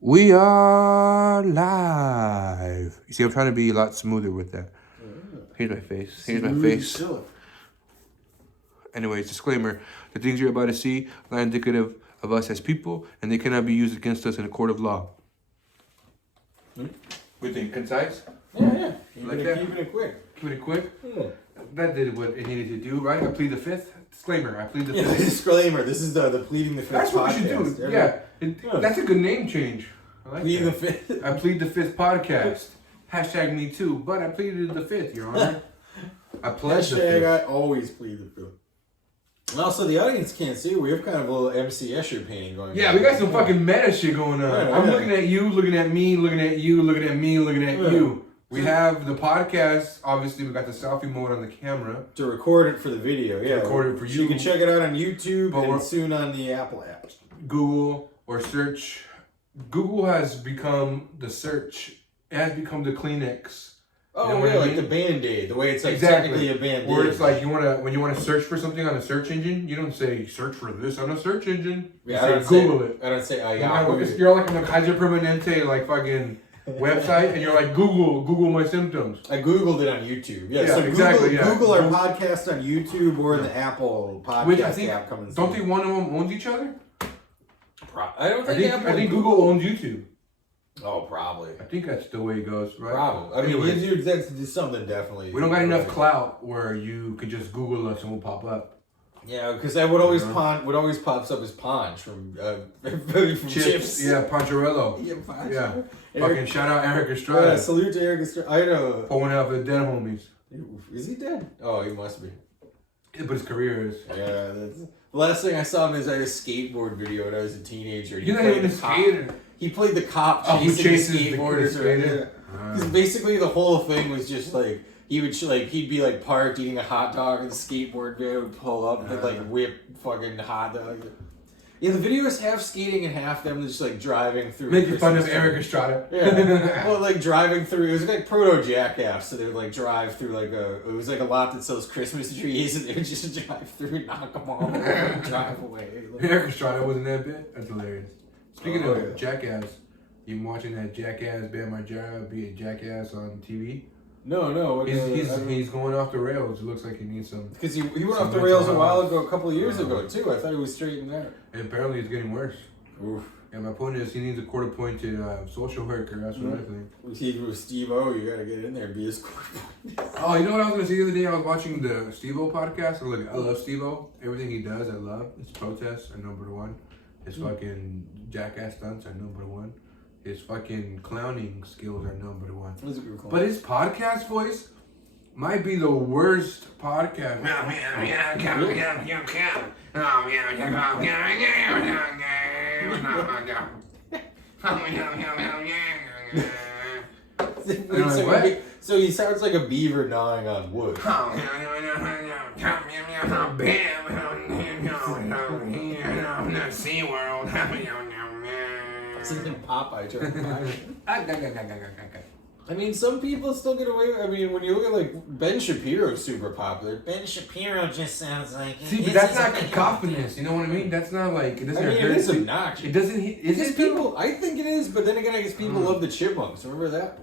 We are live. You see, I'm trying to be a lot smoother with that. Here's my face. Here's my face. Anyways, disclaimer. The things you're about to see are indicative of us as people, and they cannot be used against us in a court of law. What do you think? Concise? Yeah. Like that? Keeping it quick. Keep it quick? Yeah. That did what it needed to do, right? I plead the fifth. Disclaimer. I plead the fifth. Disclaimer. This is the pleading the fifth. That's what we should do. Yeah. That's a good name change. I like plead that. the fifth. I plead the fifth podcast. Hashtag me too, but I pleaded the fifth, Your Honor. I pledged the fifth. I always plead the fifth. And also, the audience can't see. We have kind of a little MC Escher painting going on. Yeah, we got some fucking meta shit going on. Yeah, I'm looking at you, looking at me, looking at you, looking at me, looking at you. We have the podcast. Obviously, we got the selfie mode on the camera. To record it for the video, yeah. Record it for you. You can check it out on YouTube But and soon on the Apple app. Google or search. Google has become the search. It has become the Kleenex. Oh, you know what I like mean? the Band-Aid. The way it's like exactly. technically a Band-Aid. Where it's like when you want to search for something on a search engine, you don't say search for this on a search engine. You say Google it. I don't say You're like on a Kaiser Permanente like fucking website, and you're like Google my symptoms. I Googled it on YouTube. Yeah, so exactly. Google our podcast on YouTube or the Apple podcast app coming soon. Don't think one of them owns each other? I don't think I think Google owns YouTube. Oh, probably. I think that's the way it goes, right? Probably. I mean, YouTube, that's something definitely. We don't got enough clout where you could just Google us and we'll pop up. Yeah, because I would always what always pops up is Ponch from Chips. Yeah, Poncherello. Yeah, Ponch. Yeah. Fucking shout out Eric Estrada. Yeah, salute to Eric Estrada. I know. Pulling out the dead homies. Is he dead? Oh, he must be. Yeah, but his career is. Yeah, that's... The last thing I saw him is at a skateboard video when I was a teenager. You're not even a skater. He played the cop chasing the skateboarders. Because basically the whole thing was just like he'd be like parked eating a hot dog and the skateboard guy would pull up and like whip fucking hot dog. Yeah, the video is half skating and half them just like driving through. Making fun of Eric Estrada. Yeah. Well, like driving through. It was like proto Jackass, so they would like drive through it was like a lot that sells Christmas trees, and they would just drive through, knock them all, and drive away. Eric Estrada wasn't that bit. That's hilarious. Speaking of Jackass, you been watching that Jackass Bam Margera be a jackass on TV? No. He's going off the rails. It looks like he needs some. Because he went off the rails a while ago, a couple of years ago too. I thought he was straight in there. And apparently it's getting worse. Oof. And my point is, he needs a court-appointed social worker. That's what I think. With Steve-O, you gotta get in there and be his court-appointed. Oh, you know what I was gonna say the other day? I was watching the Steve-O podcast. I love Steve-O. Everything he does, I love. His protests are number one. His fucking jackass stunts are number one. His fucking clowning skills are number one. But his podcast voice might be the worst podcast. So he sounds like a beaver gnawing on wood. SeaWorld. Something Popeye trying I mean, some people still get away with. I mean, when you look at like Ben Shapiro's super popular. Ben Shapiro just sounds like. See, but that's not cacophonous. You know what I mean? That's not like. It doesn't. I mean, it is obnoxious. It doesn't. Is it people? I think it is, but then again, I guess people love the chipmunks. Remember that?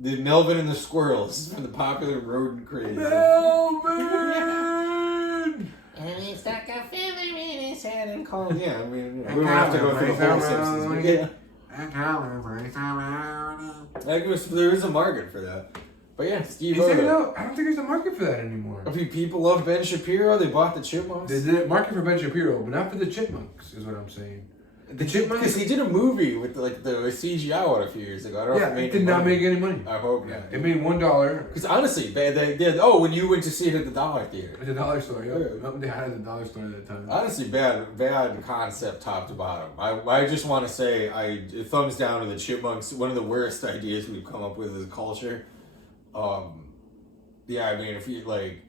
The Melvin and the Squirrels from the popular rodent craze. Melvin. And he stuck a feather in his head and called. Yeah, I mean, we don't have to go through the whole Simpsons. Yeah. There is a market for that. But yeah, Steve O. I don't think there's a market for that anymore. I mean, people love Ben Shapiro. They bought the Chipmunks. There's a market for Ben Shapiro, but not for the Chipmunks, is what I'm saying. The Chipmunks? Because he did a movie with the CGI one a few years ago. I don't know if it did not make any money. I hope not. It made $1. Because honestly, they did. Oh, when you went to see it at the dollar theater. At the dollar store, yeah. They had it at the dollar store at the time. Honestly, bad concept top to bottom. I just want to say, thumbs down to the Chipmunks. One of the worst ideas we've come up with as a culture. Yeah, I mean, if you like,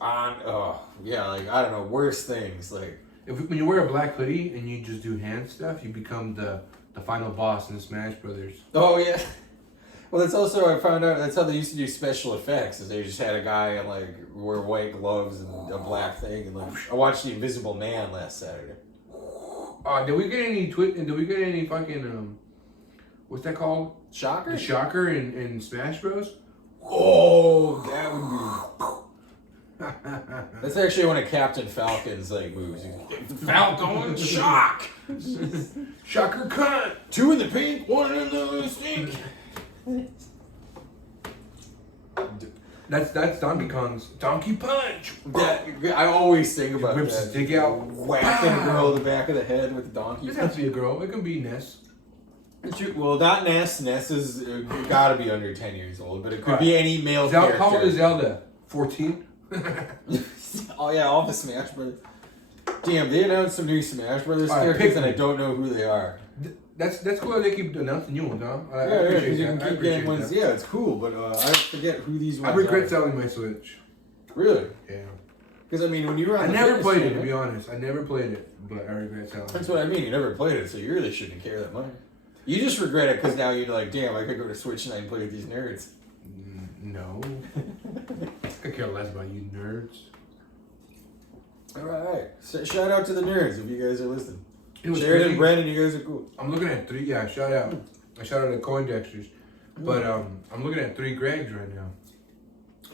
I don't know, worse things like. When you wear a black hoodie and you just do hand stuff, you become the final boss in Smash Brothers. Oh yeah. Well, that's also I found out that's how they used to do special effects. Is they just had a guy like wear white gloves and a black thing, and like I watched The Invisible Man last Saturday. Did we get any Did we get any fucking what's that called? Shocker? The shocker in Smash Bros. Oh, that would be. That's actually one of Captain Falcon's like moves. Falcon shock. Shocker cunt. 2 in the pink, 1 in the stink. That's Donkey Kong's Donkey Punch. That, I always think about Rips that. his dick out, whacking a girl in the back of the head with the donkey. It doesn't have to be a girl. It can be Ness. Well, not Ness. Ness is gotta be under 10 years old, but it could be any male character. How old is Zelda? 14? Oh yeah, all the Smash Brothers. Damn, they announced some new Smash Brothers characters, and I don't know who they are. That's cool that they keep announcing new ones, huh? Yeah, because you can keep getting ones. Yeah, it's cool, but I forget who these ones are. I regret selling my Switch. Really? Yeah. Because, I mean, when you were on I never played it, to be honest. I never played it, but I regret selling it. That's what I mean. You never played it, so you really shouldn't care that much. You just regret it because now you're like, damn, I could go to Switch night and play with these nerds. No. I could care less about you nerds. Alright. So, shout out to the nerds if you guys are listening. Jared and Brandon, you guys are cool. I'm looking at 3, shout out. I shout out to Coindexters. But I'm looking at 3 Gregs right now.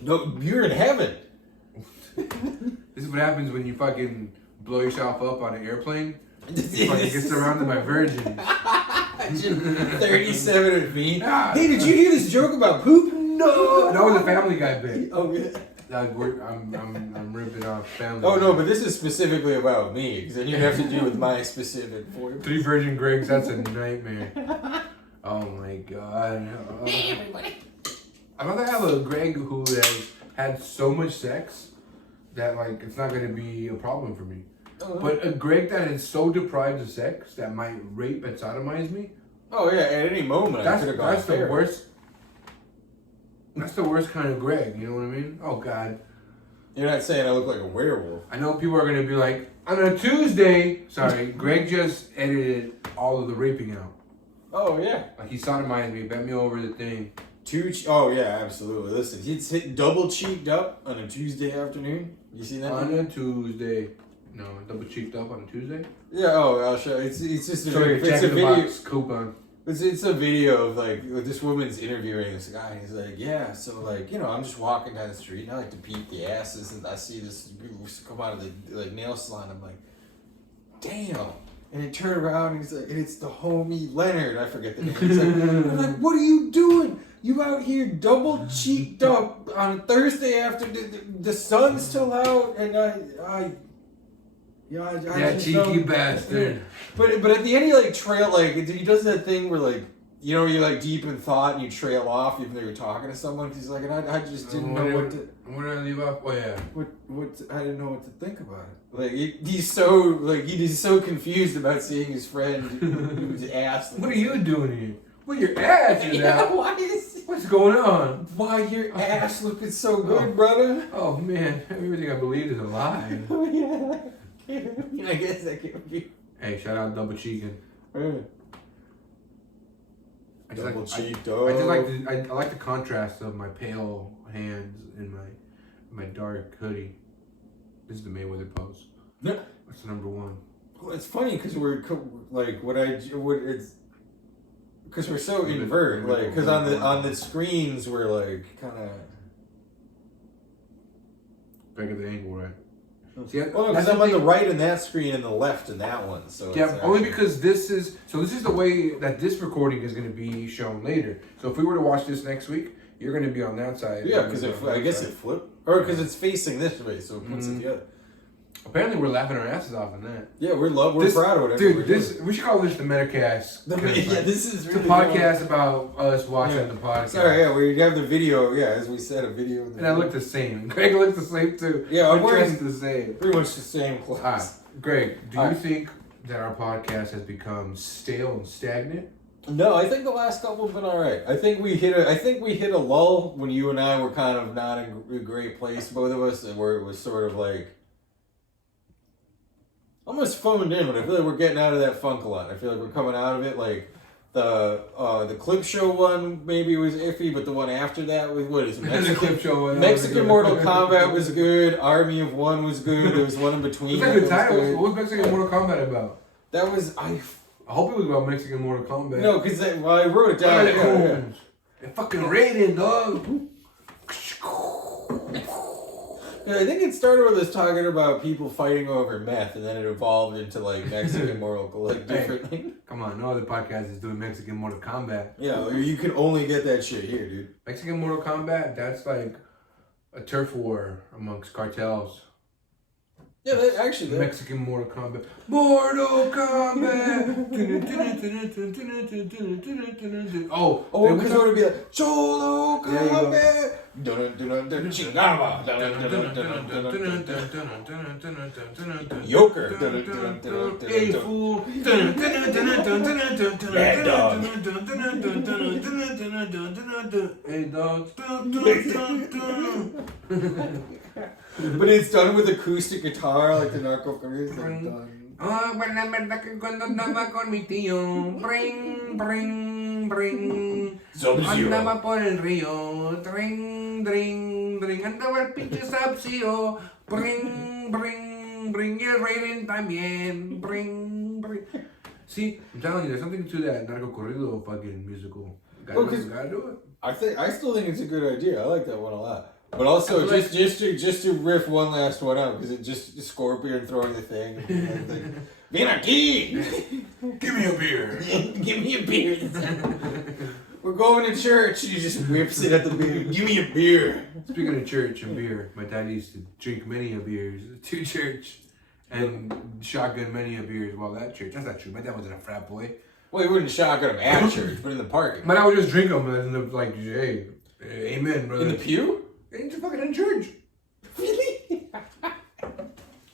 No, you're in heaven. This is what happens when you fucking blow yourself up on an airplane. You fucking get surrounded by virgins. 37 of me. Hey, did you hear this joke about poop? No. That was a Family Guy bit. Oh yeah. I'm ripping off Family. Oh no, but this is specifically about me because then you have to do with my specific form. 3 virgin Gregs. That's a nightmare. Oh my god. Hey everybody. I'd rather have a Greg who has had so much sex that like it's not gonna be a problem for me. But a Greg that is so deprived of sex that might rape and sodomize me. Oh yeah, at any moment That's I could have gone the worst. That's the worst kind of Greg. You know what I mean? Oh god. You're not saying I look like a werewolf. I know people are gonna be like, on a Tuesday. Sorry, Greg just edited all of the raping out. Oh yeah. Like he sodomized me, bent me over the thing. Oh yeah, absolutely. Listen, he's hit double cheeked up on a Tuesday afternoon. You seen that? On a Tuesday. No, double cheeked up on a Tuesday? Yeah, I'll show you. It's just a video. Coupon. It's a video of like this woman's interviewing this guy and he's like, yeah, so like, you know, I'm just walking down the street and I like to peep the asses and I see this come out of the like nail salon. I'm like, damn. And he turned around and he's like, and it's the homie Leonard. I forget the name. He's like, I'm like, what are you doing? You out here double cheeked up on Thursday after the sun's still out and I that cheeky bastard. But at the end he like he does that thing where like, you know, you're like deep in thought and you trail off even though you're talking to someone. He's like, and I just didn't know what to. What did I leave off? Oh yeah. What I didn't know what to think about it. Like he's so confused about seeing his friend who's asked. What are you doing here? Well, your ass is out. What's going on? Why your ass looking so good, brother? Oh man, everything I believe is a lie. Oh yeah. I guess that could be. Hey, shout out Double Cheekin. Double cheeked I like the contrast of my pale hands and my dark hoodie. This is the Mayweather pose. Yeah. That's the number 1. Well, it's funny because we're like because we're so invert, like because on the screens we're like kind of back at the angle, right? See, because I'm on the right in that screen and the left in that one. So yeah, only because this is the way that this recording is going to be shown later. So if we were to watch this next week, you're going to be on that side. Yeah, because I guess it flipped, or because it's facing this way, so it puts it together. Apparently, we're laughing our asses off on that. Yeah, we're proud of whatever. Dude, we should call this the Metacast. This is really the podcast about us watching the podcast. Sorry, yeah, we have the video. Yeah, as we said, a video. And I look the same. Greg looks the same too. Yeah, I'm dressed the same. Pretty much the same clothes. Greg, do you think that our podcast has become stale and stagnant? No, I think the last couple have been all right. I think we hit a lull when you and I were kind of not in a great place, both of us, and where it was sort of like almost phoned in, but I feel like we're getting out of that funk a lot. I feel like we're coming out of it. Like the clip show one maybe was iffy, but the one after that was what is it? The clip show one. Mexican Mortal Kombat was good. Army of One was good. There was one in between. What's that good title? What was Mexican Mortal Kombat about? That was I hope it was about Mexican Mortal Kombat. No, because I wrote it down. It fucking rated, dog. Yeah, I think it started with us talking about people fighting over meth, and then it evolved into like Mexican Mortal, like different things. Come on, no other podcast is doing Mexican Mortal Kombat. Yeah, you can only get that shit here, dude. Mexican Mortal Kombat, that's like a turf war amongst cartels. Yeah, actually, Mexican Mortal Kombat. Mortal Kombat. Oh, because it would be like Cholo Kombat. Joker. Hey fool. Bad dog. Hey dog. But it's done with acoustic guitar, like the Narco Careers. Cuando andaba con mi tío, bring, bring, bring. Andaba por el río, dring, dring, dring. Andaba el pinche Sub-Zero, bring, bring, bring. Y el Raiden también, bring, bring. See, I'm telling you, there's something to that Narco Corrido fucking musical. Gotta do it. I still think it's a good idea. I like that one a lot. But also, just to riff one last one out, because it just Scorpion throwing the thing. Ven aquí! Give me a beer. Give me a beer. We're going to church. He just whips it at the beer. Give me a beer. Speaking of church and beer, my dad used to drink many a beers to church and shotgun many a beers while at church. That's not true. My dad wasn't a frat boy. Well, he wouldn't shotgun them at church, but in the parking. My dad would just drink them and like, hey, amen, brother. In the pew? Just fucking in church. Really?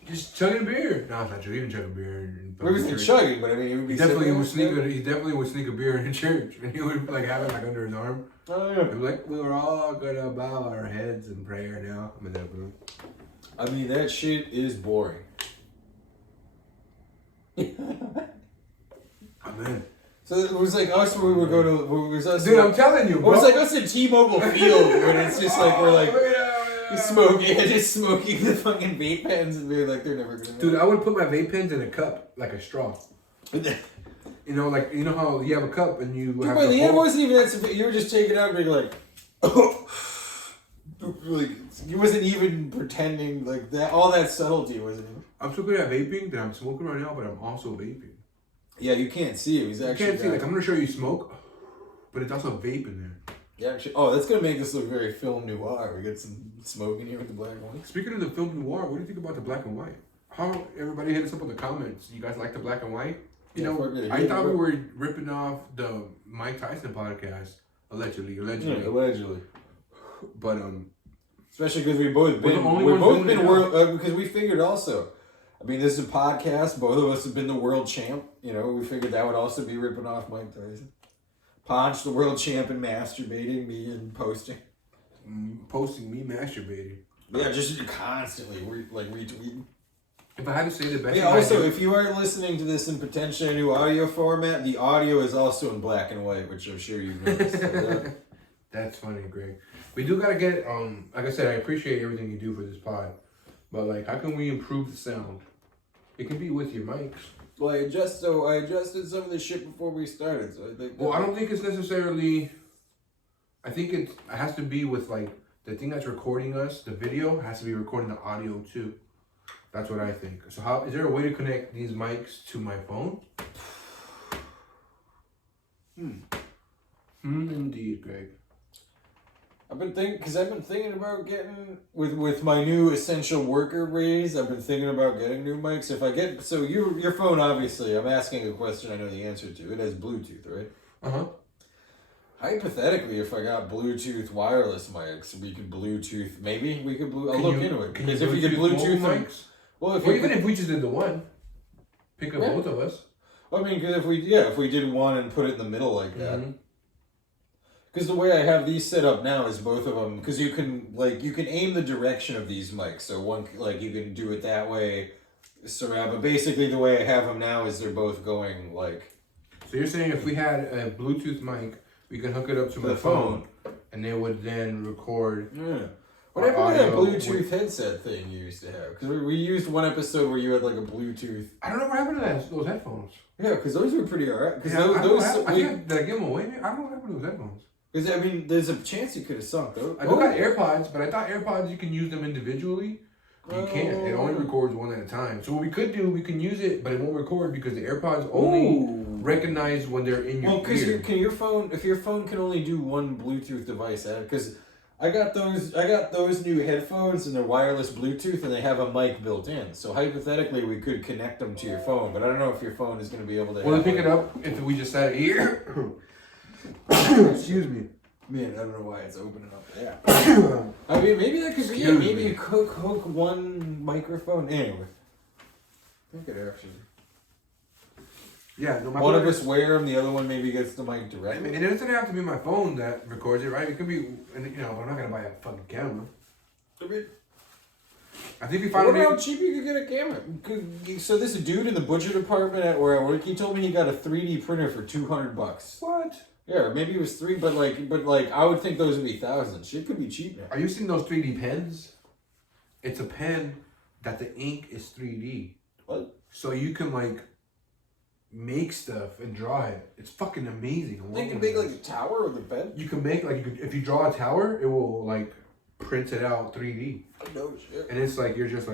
Just chugging beer. No, it's not true. He didn't chug a beer. He wasn't chugging, but I mean, he would be He definitely would sneak a beer in church, and he would like have it like under his arm. Oh yeah. He'd be like, we were all gonna bow our heads in prayer now. I mean, that shit is boring. Amen. So it was like us when we would go to. It was us. Dude, I'm telling you, bro. It was like us at T-Mobile Field when it's just like we're like just smoking the fucking vape pens and being like they're never gonna. Dude, I would put my vape pens in a cup like a straw. You know, like you know how you have a cup and you. Dude, by the end, it wasn't even that severe. You were just taking it out and being like, like you wasn't even pretending like that. All that subtlety wasn't. I'm so good at vaping that I'm smoking right now, but I'm also vaping. Yeah, you can't see it. He's actually. You can't see. Like I'm gonna show you smoke, but it's also vape in there. Yeah, actually. Oh, that's gonna make this look very film noir. We get some smoke in here with the black and white. Speaking of the film noir, what do you think about the black and white? How everybody hit us up in the comments. You guys like the black and white? You know, I thought we were ripping off the Mike Tyson podcast allegedly. Yeah, allegedly. But especially because we've both been because we figured also. I mean, this is a podcast. Both of us have been the world champ. You know, we figured that would also be ripping off Mike Tyson. Ponch, the world champ, and masturbating me and posting. Posting me masturbating. Yeah, just constantly retweeting. If I had to say the best. Yeah. Also, if you are listening to this in potentially a new audio format, the audio is also in black and white, which I'm sure you've noticed. That's funny, Greg. We do gotta get like I said, I appreciate everything you do for this pod, but like, how can we improve the sound? It can be with your mics. Well, I adjusted some of the shit before we started, so I think. Well, I don't think it's necessarily. I think it has to be with like the thing that's recording us. The video has to be recording the audio too. That's what I think. So how is there a way to connect these mics to my phone? Indeed, Greg. I've been thinking about getting with my new essential worker raise. I've been thinking about getting new mics. If I get your phone, obviously, I'm asking a question I know the answer to. It has Bluetooth, right? Hypothetically, if I got Bluetooth wireless mics, we could Bluetooth. Maybe we could. I'll look into it because if we could Bluetooth mics, if we just did the one, pick up both of us. I mean, because if we did one and put it in the middle like that. Because the way I have these set up now is both of them. Because you can aim the direction of these mics. So one you can do it that way, surround. But basically, the way I have them now is they're both going like. So you're saying if we had a Bluetooth mic, we can hook it up to my phone, and they would then record. Yeah. What happened to that Bluetooth headset thing you used to have? Because we used one episode where you had like a Bluetooth. I don't know what happened to those headphones. Yeah, because those were pretty alright. Did I give them away? Did I don't know what happened to those headphones. Because I mean, there's a chance you could have sunk those. I got AirPods, but I thought AirPods you can use them individually. You can't. It only records one at a time. So what we could do, we can use it, but it won't record because the AirPods only recognize when they're in your ear. Well, because if your phone can only do one Bluetooth device, because I got those new headphones and they're wireless Bluetooth and they have a mic built in. So hypothetically, we could connect them to your phone, but I don't know if your phone is going to be able to. Will it pick it up if we just had it here? Excuse me. Man, I don't know why it's opening up. Yeah. I mean, maybe that could be it. Maybe you hook one microphone. Anyway. I think it actually. Yeah, no, one of us wear them, the other one maybe gets the mic directly. And it doesn't have to be my phone that records it, right? It could be, but I'm not going to buy a fucking camera. I think we finally. How cheap you could get a camera? So this dude in the butcher department at where I work, he told me he got a 3D printer for $200. What? Yeah, or maybe it was $3, but I would think those would be thousands. Shit could be cheap now. Are you seeing those 3D pens? It's a pen that the ink is 3D. What? So you can make stuff and draw it. It's fucking amazing. You can make a tower with a pen. You can make if you draw a tower, it will print it out 3D. No shit. And it's you're just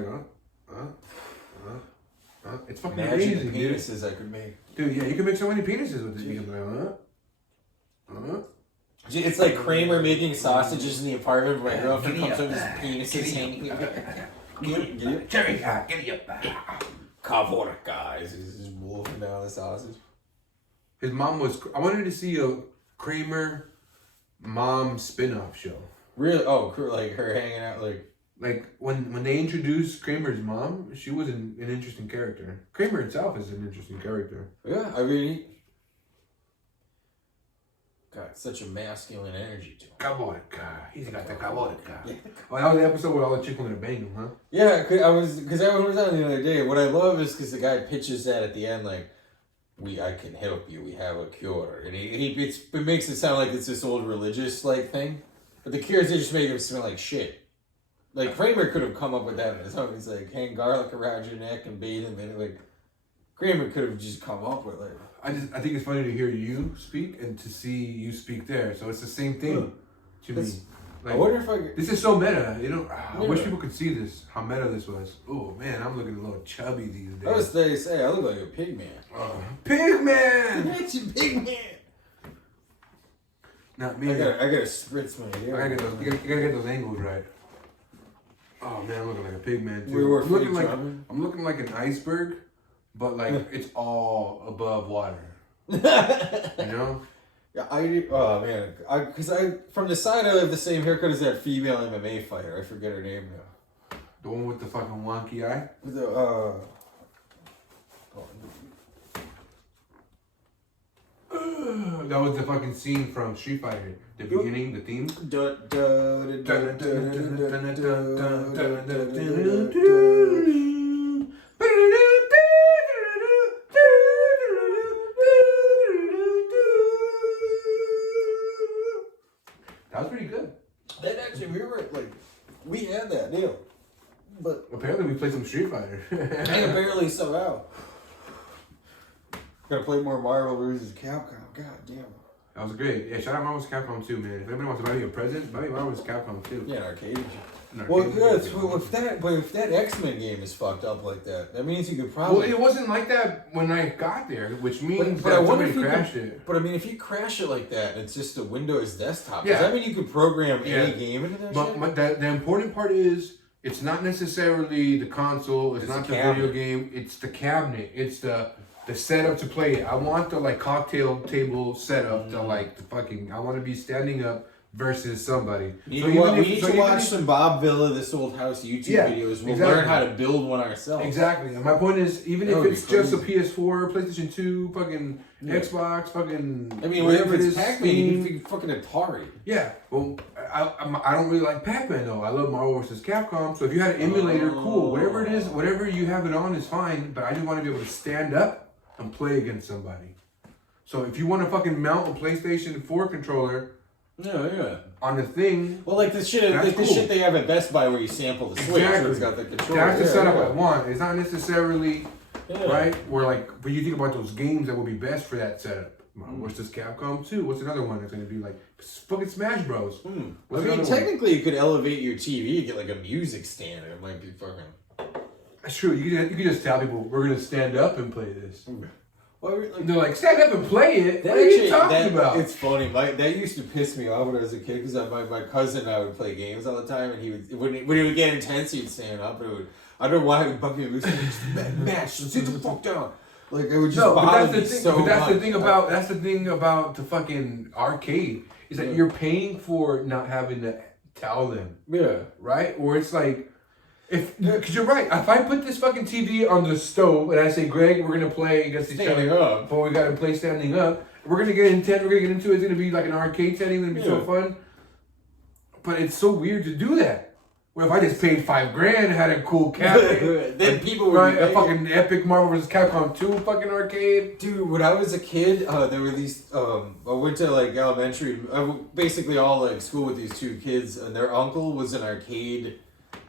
it's fucking Imagine amazing. The penises I could make. Dude, yeah, you can make so many penises with it. You can It's like Kramer making sausages in the apartment, but my girlfriend comes up with penises hanging. Cherry, giddy up. Kavorka is just wolfing down the sausage. His mom was. I wanted to see a Kramer mom spin-off show. Really? Oh, like her hanging out when they introduced Kramer's mom, she was an interesting character. Kramer itself is an interesting character. Yeah, I mean, got such a masculine energy to him. Kavorka. He's got the Kavorka. Yeah. Oh, that was the episode where all the chicks wanted to bang him, huh? Yeah, because I was on the other day. What I love is because the guy pitches that at the end, I can help you. We have a cure, and it makes it sound like it's this old religious thing, but the cures they just make him smell like shit. Kramer could have come up with that on his own. He's hang garlic around your neck and bathe him in it. Kramer could have just come up with I think it's funny to hear you speak and to see you speak there. So it's the same thing to me. I wonder if This is so meta. I wish people could see this. How meta this was. Oh man, I'm looking a little chubby these days. As they say, I look like a pig man. Pig man. That's a pig man. Not me. I gotta spritz my hair. You gotta get those angles right. Oh man, I'm looking like a pig man too. I'm looking like an iceberg, but it's all above water. You know? Yeah, oh man, because from the side I have the same haircut as that female MMA fighter. I forget her name now. The one with the fucking wonky eye. That was the fucking scene from Street Fighter. The beginning, the theme. That was pretty good. That actually, we had that deal. But apparently we played some Street Fighter. and barely somehow. Gotta play more Marvel vs. Capcom. God damn. That was great. Yeah, shout out Marvel vs. Capcom too, man. If anybody wants to buy me a present, buy me Marvel vs. Capcom too. Yeah, an arcade. If that X-Men game is fucked up like that means you could probably. Well, it wasn't like that when I got there, which means but I wonder somebody if crashed it. But I mean, if you crash it like that, and it's just a Windows desktop. Does that mean you could program any game into that shit? But the important part is, it's not necessarily the console. It's not the video game. It's the cabinet. It's the setup to play it. I want the cocktail table setup to I want to be standing up versus somebody. We need to watch some Bob Villa, This Old House YouTube videos. We'll learn how to build one ourselves. Exactly. And my point is, even if it's just a PS4, PlayStation 2, fucking Xbox, fucking. I mean, whatever it's Pac-Man, you can fucking Atari. Yeah. Well, I don't really like Pac-Man though. I love Marvel vs. Capcom. So if you had an emulator, cool. Whatever it is, whatever you have it on is fine. But I just want to be able to stand up and play against somebody. So if you want to fucking mount a PlayStation 4 controller Yeah. On the thing. Well, like the shit they have at Best Buy where you sample the Switch. Exactly. It's got the controller. That's the setup I want. It's not necessarily right. Where like, but you think about those games that would be best for that setup. What's this Capcom 2? What's another one that's gonna be like fucking Smash Bros? I mean, technically, you could elevate your TV, get like a music stand, and it might be fucking. That's true. You could just tell people we're gonna stand up and play this. Well, they're like, stand up and play it. What are you talking about? It's funny. That used to piss me off when I was a kid because my cousin and I would play games all the time, and he would when it would get intense, he'd stand up, and it would. I don't know why it would bug me. It was like, match, sit the fuck down. Like it would just bother me so much. But that's the thing about the fucking arcade is that you're paying for not having to tell them. Yeah. Right? Or it's like. Because you're right. If I put this fucking TV on the stove and I say, Greg, we're going to play against each other, but we got to play standing up, we're going to get intense, we're going to get into it, it's going to be like an arcade setting, it's going to be so fun. But it's so weird to do that. Well, if I just paid $5,000 and had a cool cabinet, then people would a fucking epic Marvel vs. Capcom 2 fucking arcade. Dude, when I was a kid, there were these, I went to like elementary, basically all like school with these two kids, and their uncle was an arcade.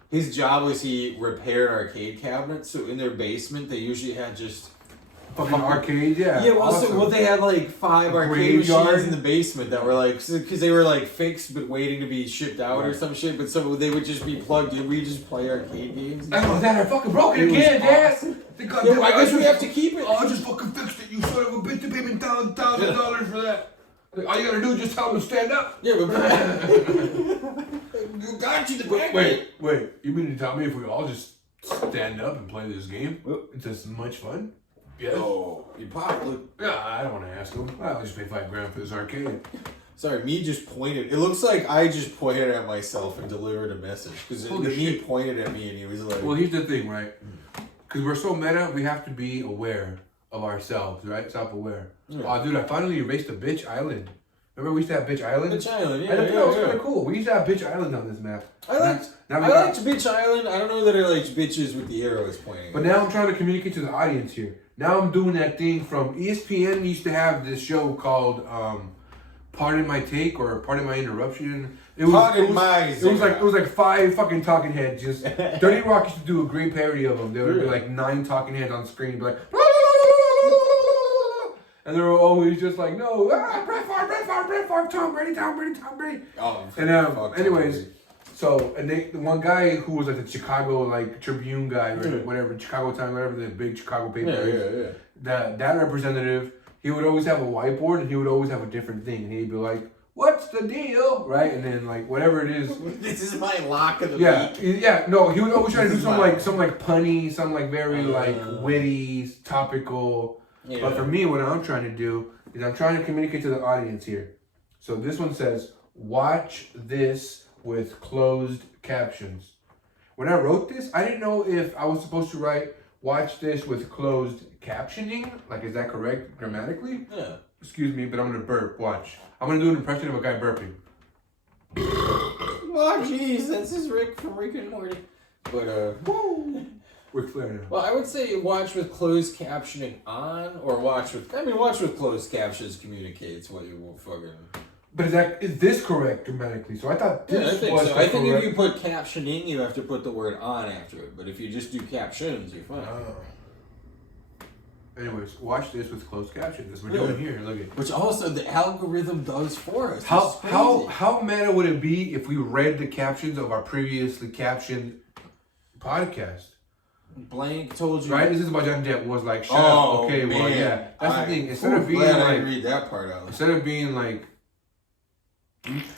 His job was he repaired arcade cabinets, so in their basement they usually had just fucking arcade, Yeah, well, awesome. They had like 5 arcade machines in the basement that were like, because they were like fixed but waiting to be shipped out or some shit, but so they would just be plugged in. We just play arcade games. I know that I fucking broke it again, Dad. I guess we have to keep it. I just fucking fixed it, you son of a bitch. You paid me $1,000 for that. All you gotta do is just tell them to stand up. Yeah, but you got you the Wait. You mean to tell me if we all just stand up and play this game, it's as much fun? Yes. Oh, you probably. Yeah, I don't want to ask them. I'll just pay $5,000 for this arcade. Sorry, me just pointed. It looks like I just pointed at myself and delivered a message because he pointed at me and he was like. Well, here's the thing, right? Because we're so meta, we have to be aware of ourselves, right? Self-aware. Yeah. Oh, dude, I finally erased the Bitch Island. Remember we used to have Bitch Island? Bitch Island, yeah. I thought that was kind of cool. We used to have Bitch Island on this map. I liked Bitch Island. I don't know that I liked bitches with the arrows pointing. But now I'm trying to communicate to the audience here. Now I'm doing that thing from ESPN used to have this show called Pardon My Take or Pardon My Interruption. It was like 5 fucking talking heads. Just Dirty Rock used to do a great parody of them. There would be like 9 talking heads on screen, be like, and they were always just like, no, Brett Favre, Tom Brady. Oh, and anyways, so and the one guy who was like the Chicago like Tribune guy or whatever, Chicago Times, whatever the big Chicago paper is. That representative, he would always have a whiteboard and he would always have a different thing, and he'd be like, what's the deal? Right? And then like whatever it is. This is my lock of the week. Yeah, no, he would always try to do some like punny, some like very like witty, topical. Yeah. But for me, what I'm trying to do is I'm trying to communicate to the audience here. So this one says, watch this with closed captions. When I wrote this, I didn't know if I was supposed to write, watch this with closed captioning. Like, is that correct grammatically? Yeah. Excuse me, but I'm going to burp. Watch. I'm going to do an impression of a guy burping. Oh, jeez. This is Rick from Rick and Morty. But, Rick Flair now. Well, I would say watch with closed captioning on, or watch with closed captions communicates what you will fucking. But is this correct grammatically? So I thought this was so. I think if you put captioning, you have to put the word on after it. But if you just do captions, you're fine. Anyways, watch this with closed captions. That's what we're doing here. Look at. Which also the algorithm does for us. How meta would it be if we read the captions of our previously captioned podcast? Blank told you. Right? This is about Johnny Depp was like, shut up. Okay, man. Well, yeah. That's the thing. Instead of being like. I didn't read that part out. Instead of being like.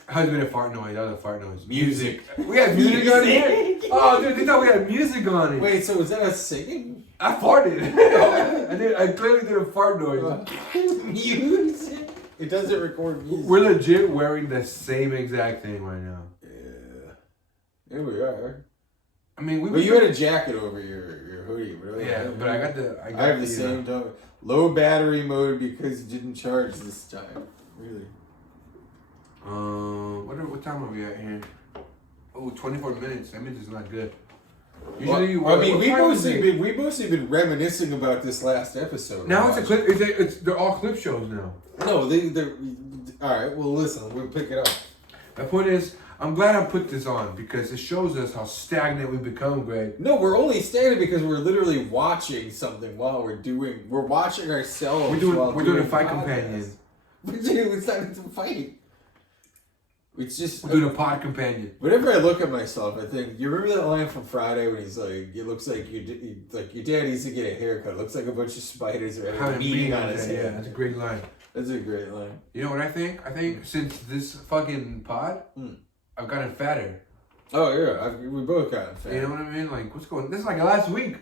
How's it been a fart noise? That was a fart noise. Music. We had music on here? Oh, dude, they thought we had music on it. Wait, so was that us singing? I farted. I clearly did a fart noise. Music? It doesn't record music. We're legit wearing the same exact thing right now. Yeah. Here we are. I mean, you had a jacket over your hoodie, really. Yeah, but I have the same dog. Low battery mode because it didn't charge this time. Really. What time are we at here? Oh, 24 minutes. That means it's not good. Usually, we've mostly been reminiscing about this last episode. Now it's a clip. They're all clip shows now. No, Alright, well listen, we'll pick it up. The point is, I'm glad I put this on because it shows us how stagnant we've become, Greg. No, we're only stagnant because we're literally watching something while we're watching ourselves. We're doing a fight companion. It's not even fighting. It's just we're doing a pod companion. Whenever I look at myself, I think you remember that line from Friday when he's like, "It looks like your dad needs to get a haircut. It looks like a bunch of spiders are having a meeting on his head." Yeah, that's a great line. That's a great line. You know what I think? I think since this fucking pod, I've gotten fatter. Oh yeah, we both gotten fat. You know what I mean? Like, what's going? This is like last week.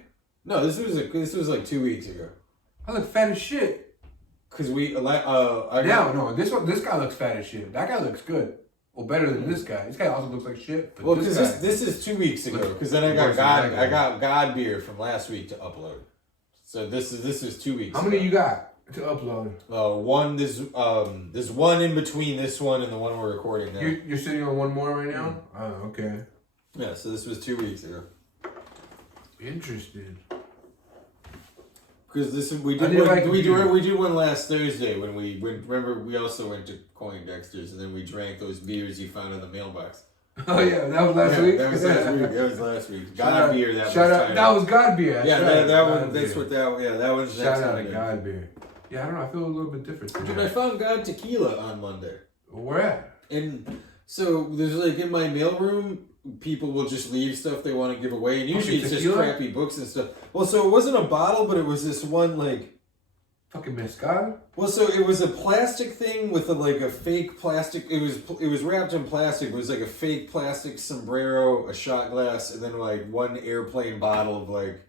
No, this was like 2 weeks ago. I look fat as shit. Cause this guy looks fat as shit. That guy looks good. Well, better than this guy. This guy also looks like shit. But well, because this is 2 weeks ago. Because then I got God beer from last week to upload. So this is 2 weeks. How many you got to upload? One. There's one in between this one and the one we're recording now. You're sitting on one more right now. Oh, okay. Yeah. So this was 2 weeks ago. Interesting. Because we did one last Thursday when remember we also went to Poindexter's and then we drank those beers you found in the mailbox. Oh yeah, that was last week. That was last week. That was last week. God beer. That was God beer. Yeah, that one. That's what that. Yeah, that was. Shout out to God beer. Yeah, I don't know. I feel a little bit different today. Dude, I found God tequila on Monday. Where at? And so there's like in my mailroom, people will just leave stuff they want to give away, and usually it's just crappy books and stuff. Well, so it wasn't a bottle, but it was this one like fucking mezcal. Well, so it was a plastic thing with a fake plastic. It was wrapped in plastic. It was like a fake plastic sombrero, a shot glass, and then like one airplane bottle of like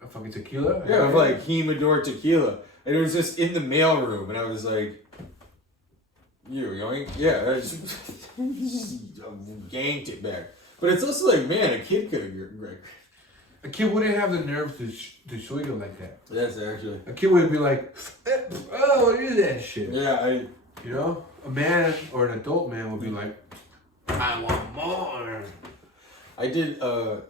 a fucking tequila. Yeah, of like Humidor tequila, and it was just in the mailroom, and I was like, "You yoink?" Yeah, I just ganked it back. But it's also like, man, a kid could have. A kid wouldn't have the nerve to swing it like that. That's actually. A kid would be like, "Oh, look at that shit." Yeah, You know, a man or an adult man would be like, "I want more." I did. I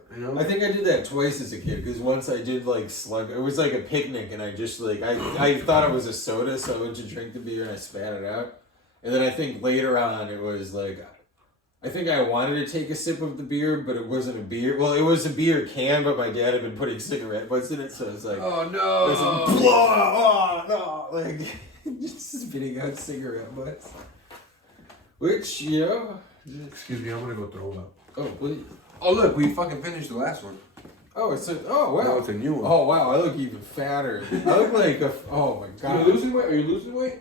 think I did that twice as a kid because once I did like slug. It was like a picnic, and I just like I thought it was a soda, so I went to drink the beer and I spat it out. And then I think later on it was like. I think I wanted to take a sip of the beer, but it wasn't a beer. Well, it was a beer can, but my dad had been putting cigarette butts in it, so it's like... Oh, no! It's like, oh, no! Like, just spitting out cigarette butts. Which, you know... Excuse me, I'm gonna go throw up. Oh, please. Oh, look, we fucking finished the last one. Oh, oh, wow. No, it's a new one. Oh, wow, I look even fatter. I look like a... Oh, my God. Are you losing weight? Are you losing weight?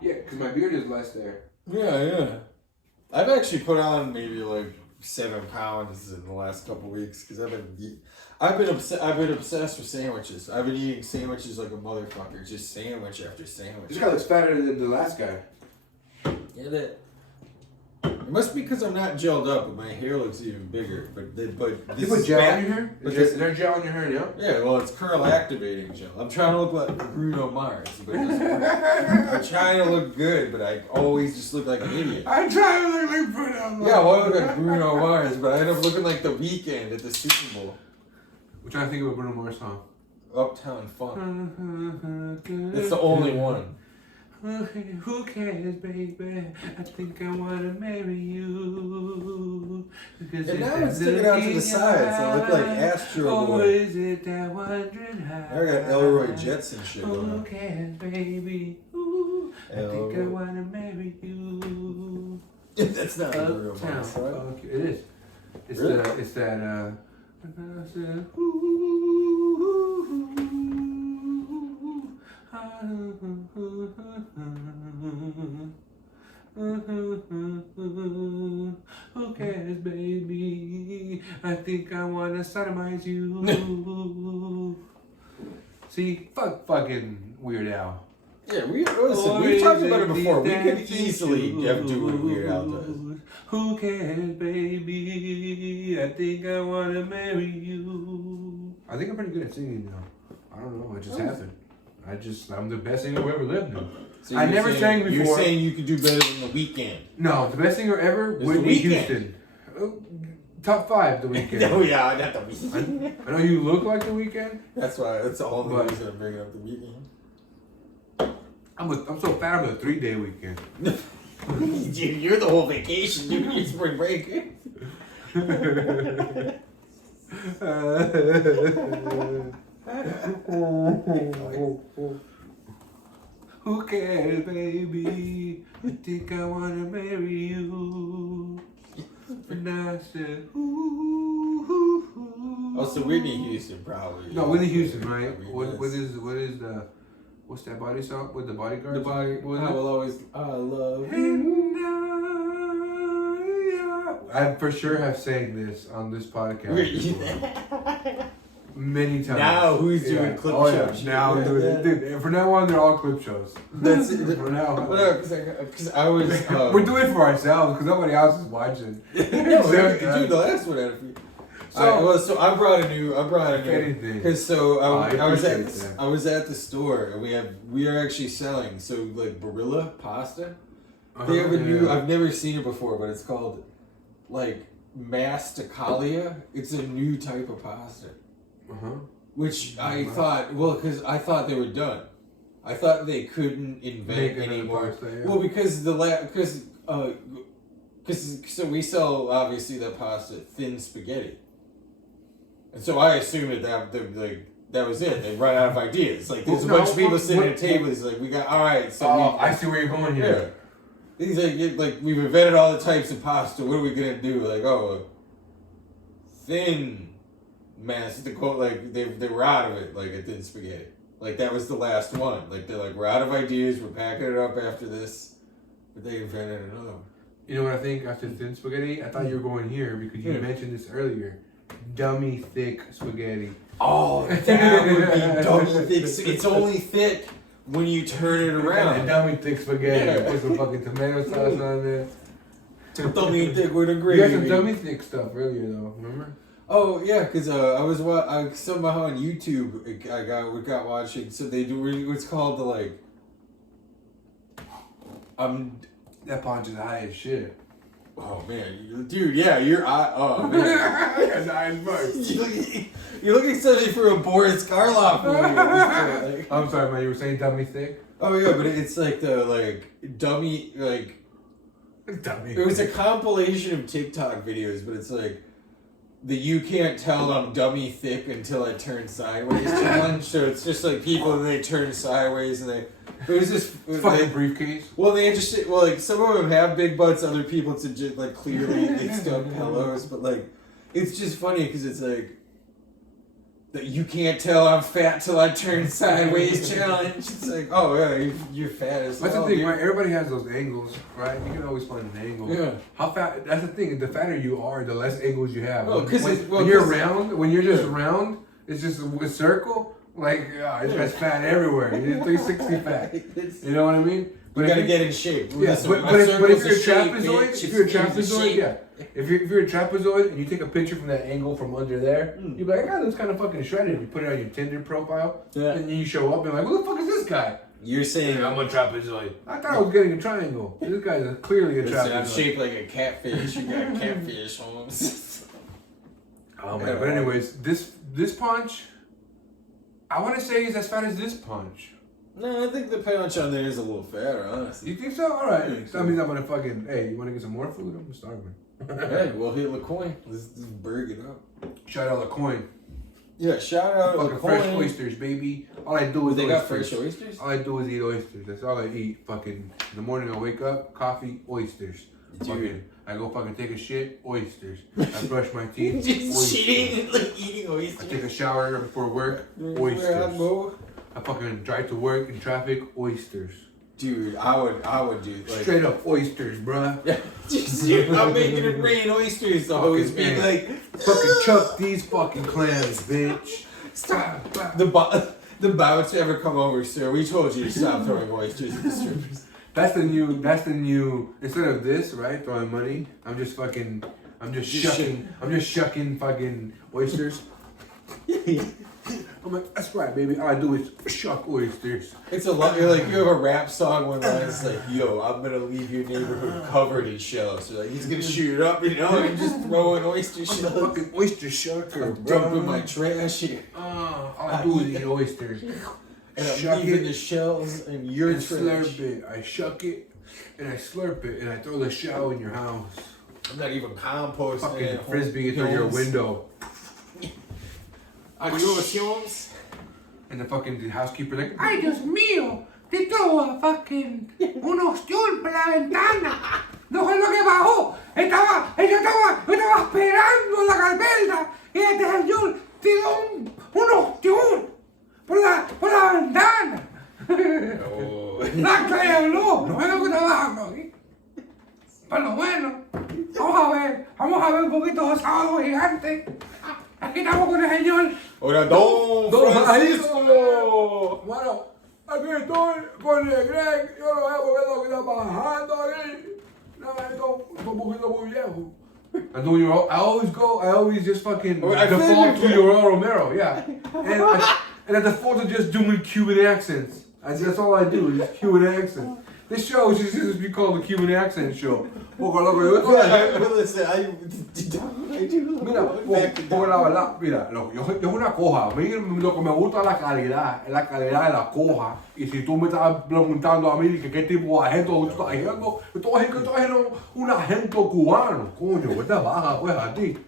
Yeah, because my beard is less there. Yeah. I've actually put on maybe like 7 pounds in the last couple weeks because I've been obsessed with sandwiches. I've been eating sandwiches like a motherfucker, just sandwich after sandwich. This guy looks fatter than the last guy. Yeah, it must be because I'm not gelled up, but my hair looks even bigger. But you put gel on your hair? Is there gel on your hair now? Yeah, well, it's curl activating gel. I'm trying to look like Bruno Mars, but I'm trying to look good, but I always just look like an idiot. I'm trying to look like Bruno Mars. Yeah, well, I look like Bruno Mars, but I end up looking like The Weeknd at the Super Bowl. I'm trying to think of a Bruno Mars song. Uptown Funk. It's the only one. Who cares, baby? I think I wanna marry you. Because and now it's sticking out to the sides, so I look like Astro Boy. Or is it that wondering how? I got Elroy Jetson shit going on. Who cares, baby? Ooh, I think I wanna marry you. That's not the real Mars, right? Okay, it is. It's really? It's that who cares, baby? I think I wanna sodomize you. See, fucking Weird Al. Yeah, we've talked about it before. We could easily do what Weird Al does. Who cares, baby? I think I wanna marry you. I think I'm pretty good at singing now. I don't know. I just happened. I'm the best singer who ever lived now. So I never sang before. You're saying you could do better than The Weeknd. No, the best singer ever, Whitney Houston. Top 5, The Weeknd. Oh yeah, not The Weeknd. I know you look like The Weeknd. That's the only reason I'm bringing up The Weeknd. I'm so fat. I'm a 3-day weekend. Dude, you're the whole vacation, dude. You're spring break. Who cares, baby? I think I wanna marry you. And I said, ooh. Also, Whitney Houston probably. No, Whitney Houston, right? What is the what's that body song with the bodyguard? The body. I will always. I love you. I for sure have sang this on this podcast many times. Now who's doing clip shows? Yeah. Now, dude, from now on, they're all clip shows. That's it. For now. Because I was. We're doing it for ourselves because nobody else is watching. No, we could do the last one out of you. So I brought a new. Because I was at the store and we are actually selling like Barilla pasta. They have a new. I've never seen it before, but it's called like Masticalia. It's a new type of pasta. Which I thought, because I thought they were done. I thought they couldn't invent any more. Pasta, yeah. Well, because so we sell obviously that pasta, thin spaghetti, and so I assumed that was it. They run out of ideas. Like there's a bunch of people sitting at a table. It's like we got all right. So I see where you're going here. Yeah. He's like we've invented all the types of pasta. What are we gonna do? Like thin. Like they were out of it, like a thin spaghetti. Like that was the last one. Like they're like, we're out of ideas, we're packing it up after this. But they invented another one. You know what I think after thin spaghetti? I thought you were going here because you mentioned this earlier. Dummy thick spaghetti. Oh, that would be dummy thick. It's only thick when you turn it around. Dummy thick spaghetti. Yeah. Put some fucking tomato sauce on there. Dummy thick with a gravy. You had some dummy thick stuff earlier though, remember? Oh yeah, because I somehow on YouTube I got watching. So they do what's called the like. That Ponch is high as shit. Oh man, dude, yeah, you're oh man, that's high as fuck. You're looking something for a Boris Karloff movie. I'm sorry, man. You were saying dummy thick? Oh yeah, but it's like the dummy dummy. It was a compilation of TikTok videos, but it's like. The you can't tell I'm dummy thick until I turn sideways challenge. So it's just like people and they turn sideways and it was just fucking briefcase. Well, they just like some of them have big butts, other people it's just like clearly they stuck pillows, but like it's just funny because it's like that you can't tell I'm fat till I turn sideways challenge. It's like, oh yeah, you're fat as hell. That's the thing, right? Everybody has those angles, right? You can always find an angle. Yeah. How fat? That's the thing. The fatter you are, the less angles you have. Well, when you're round, when you're just round, it's just a circle. Like it's fat everywhere. You're 360 fat. You know what I mean? But you gotta get in shape. Yeah, but if you're a trapezoid, if you're a trapezoid and you take a picture from that angle from under there, you're like, that looks kind of fucking shredded. You put it on your Tinder profile, and then you show up and you're like, who the fuck is this guy? You're saying I'm a trapezoid. I thought I was getting a triangle. This guy's clearly a trapezoid. I'm shaped like a catfish. You got catfish, Holmes. Oh man, but anyways, this Ponch, I want to say he's as fat as this Ponch. No, I think the Ponch on there is a little fatter, honestly. You think so? All right. That means I'm gonna fucking. Hey, you want to get some more food? I'm starving. Hey, we'll hit LaCoin. Let's burg it up. Shout out LaCoin. Yeah, shout out fucking fresh oysters, baby. All I do is they got fresh oysters. All I do is eat oysters. That's all I eat. Fucking in the morning, I wake up, coffee, oysters. Fucking, I go fucking take a shit, oysters. I brush my teeth. Just cheating, like eating oysters. I take a shower before work, oysters. I fucking drive to work in traffic, oysters. Dude, I would do like straight up oysters, bruh. Yeah, dude, I'm making it rain oysters. So always be like, fucking chuck these fucking clams, bitch. Stop. The bounce ever come over, sir? We told you to stop throwing oysters at the strippers. That's the new. Instead of this, right? Throwing money. I'm just shucking fucking oysters. I'm like, that's right, baby. All I do is shuck oysters. It's a lot. You're like, you have a rap song when it's like, yo, I'm gonna leave your neighborhood covered in shells. So like, he's gonna shoot it up, you know, and just throw an oyster shells. I'm a fucking oyster shucker, bro. Dump in my trash here. All I do is eat oysters. And I'm leaving the shells in your trash. Slurp it. I shuck it, and I slurp it, and I throw the shell in your house. I'm not even composting. Fucking frisbee through your window. Adios. And the fucking housekeeper like, ay Dios mío, te trova fucking un ostión por la ventana. No fue lo que bajó. Yo estaba esperando la carpeta y este señor tiró un ostión por la ventana. La que le habló. No es lo que trabajando aquí. Pero bueno, vamos a ver un poquito de Sabado Gigante. Aquí estamos con el señor. Hola, Don Franciso. Bueno, aquí estoy con el Greg. Yo no veo por qué es lo que está bajando aquí. No, esto es un poquito muy viejo. I always just fucking default to Yoel Romero, yeah. And I default to just doing Cuban accents. That's all I do, is Cuban accents. This show should just be called the Cuban accent show. Listen, mira, porque la verdad, mira, yo es una coja. A mí lo que me gusta es la calidad de la coja. Y si tú me estás preguntando a mí que qué tipo de acento tú estás haciendo, yo te voy a decir que estoy haciendo un acento cubano. Coño, vete baja pues a ti.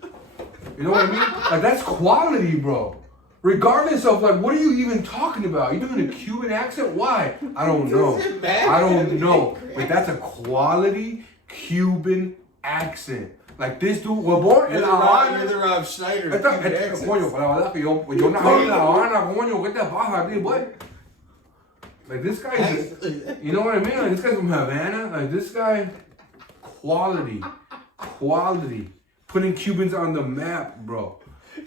You know what I mean? Like, that's quality, bro. Regardless of, like, what are you even talking about? You doing a Cuban accent? Why? I don't know. I don't know. But that's a quality Cuban accent. Like, this dude was born in La Habana. You're the Rob Schneider. Coño, para la verdad que yo nací en La Habana, coño, ¿qué te pasa a ti, what? Like, this guy is, you know what I mean? Like, this guy's from Havana. Like, this guy, quality. Putting Cubans on the map, bro.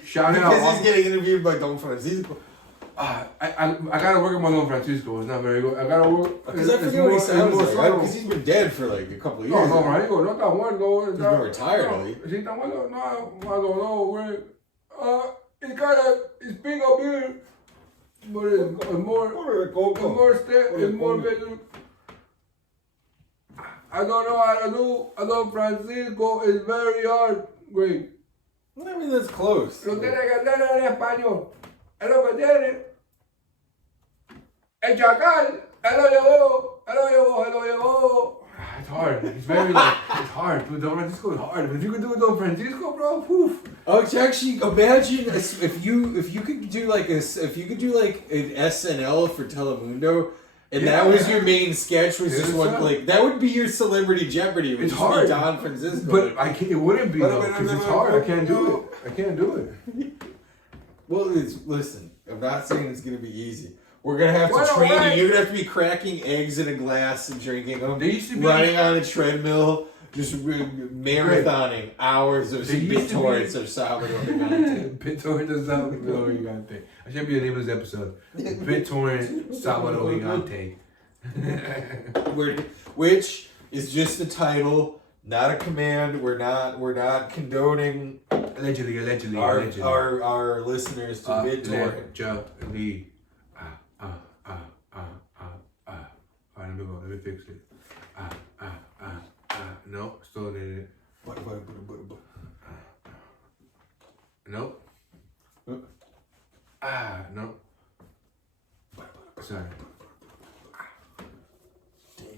Shout out. Because he's getting interviewed by Don Franciso. I gotta work with my Don Francisco. It's not very good. I gotta work. Because I forget what he sounds like. Because he's been dead for like a couple of years. No, Francisco, no está muerto. He's been retired, really. Sí, está muerto. No, I don't know, güey. It's kind of, it's big up here, but it's more better. I don't know how to do. Don Francisco is very hard, güey. I mean, that's close. Lo tiene que hacer en español. Es lo que tiene. El chacal. Él lo llevó. It's hard. It's very like, it's hard. Dude, Don Francisco is hard. But if you could do it Don Francisco, bro, poof. Oh, it's actually, imagine if you could do like an SNL for Telemundo. And that was your main sketch, was just one, like, that would be your Celebrity Jeopardy. It's hard. Don Francisco. But it wouldn't be, though, because it's hard. I can't do it. Well, listen, I'm not saying it's going to be easy. We're going to have to train you. You're going to have to be cracking eggs in a glass and drinking them. Running on a treadmill, just marathoning hours of BitTorrents of Sabado Gigante. BitTorrent of Sabado Gigante. I should be the name of this episode. BitTorrent Sabado Gigante. Which is just the title, not a command. We're not condoning allegedly our listeners to BitTorrent. Allegedly. Let me fix it. No, still did it. Nope. No. Sorry.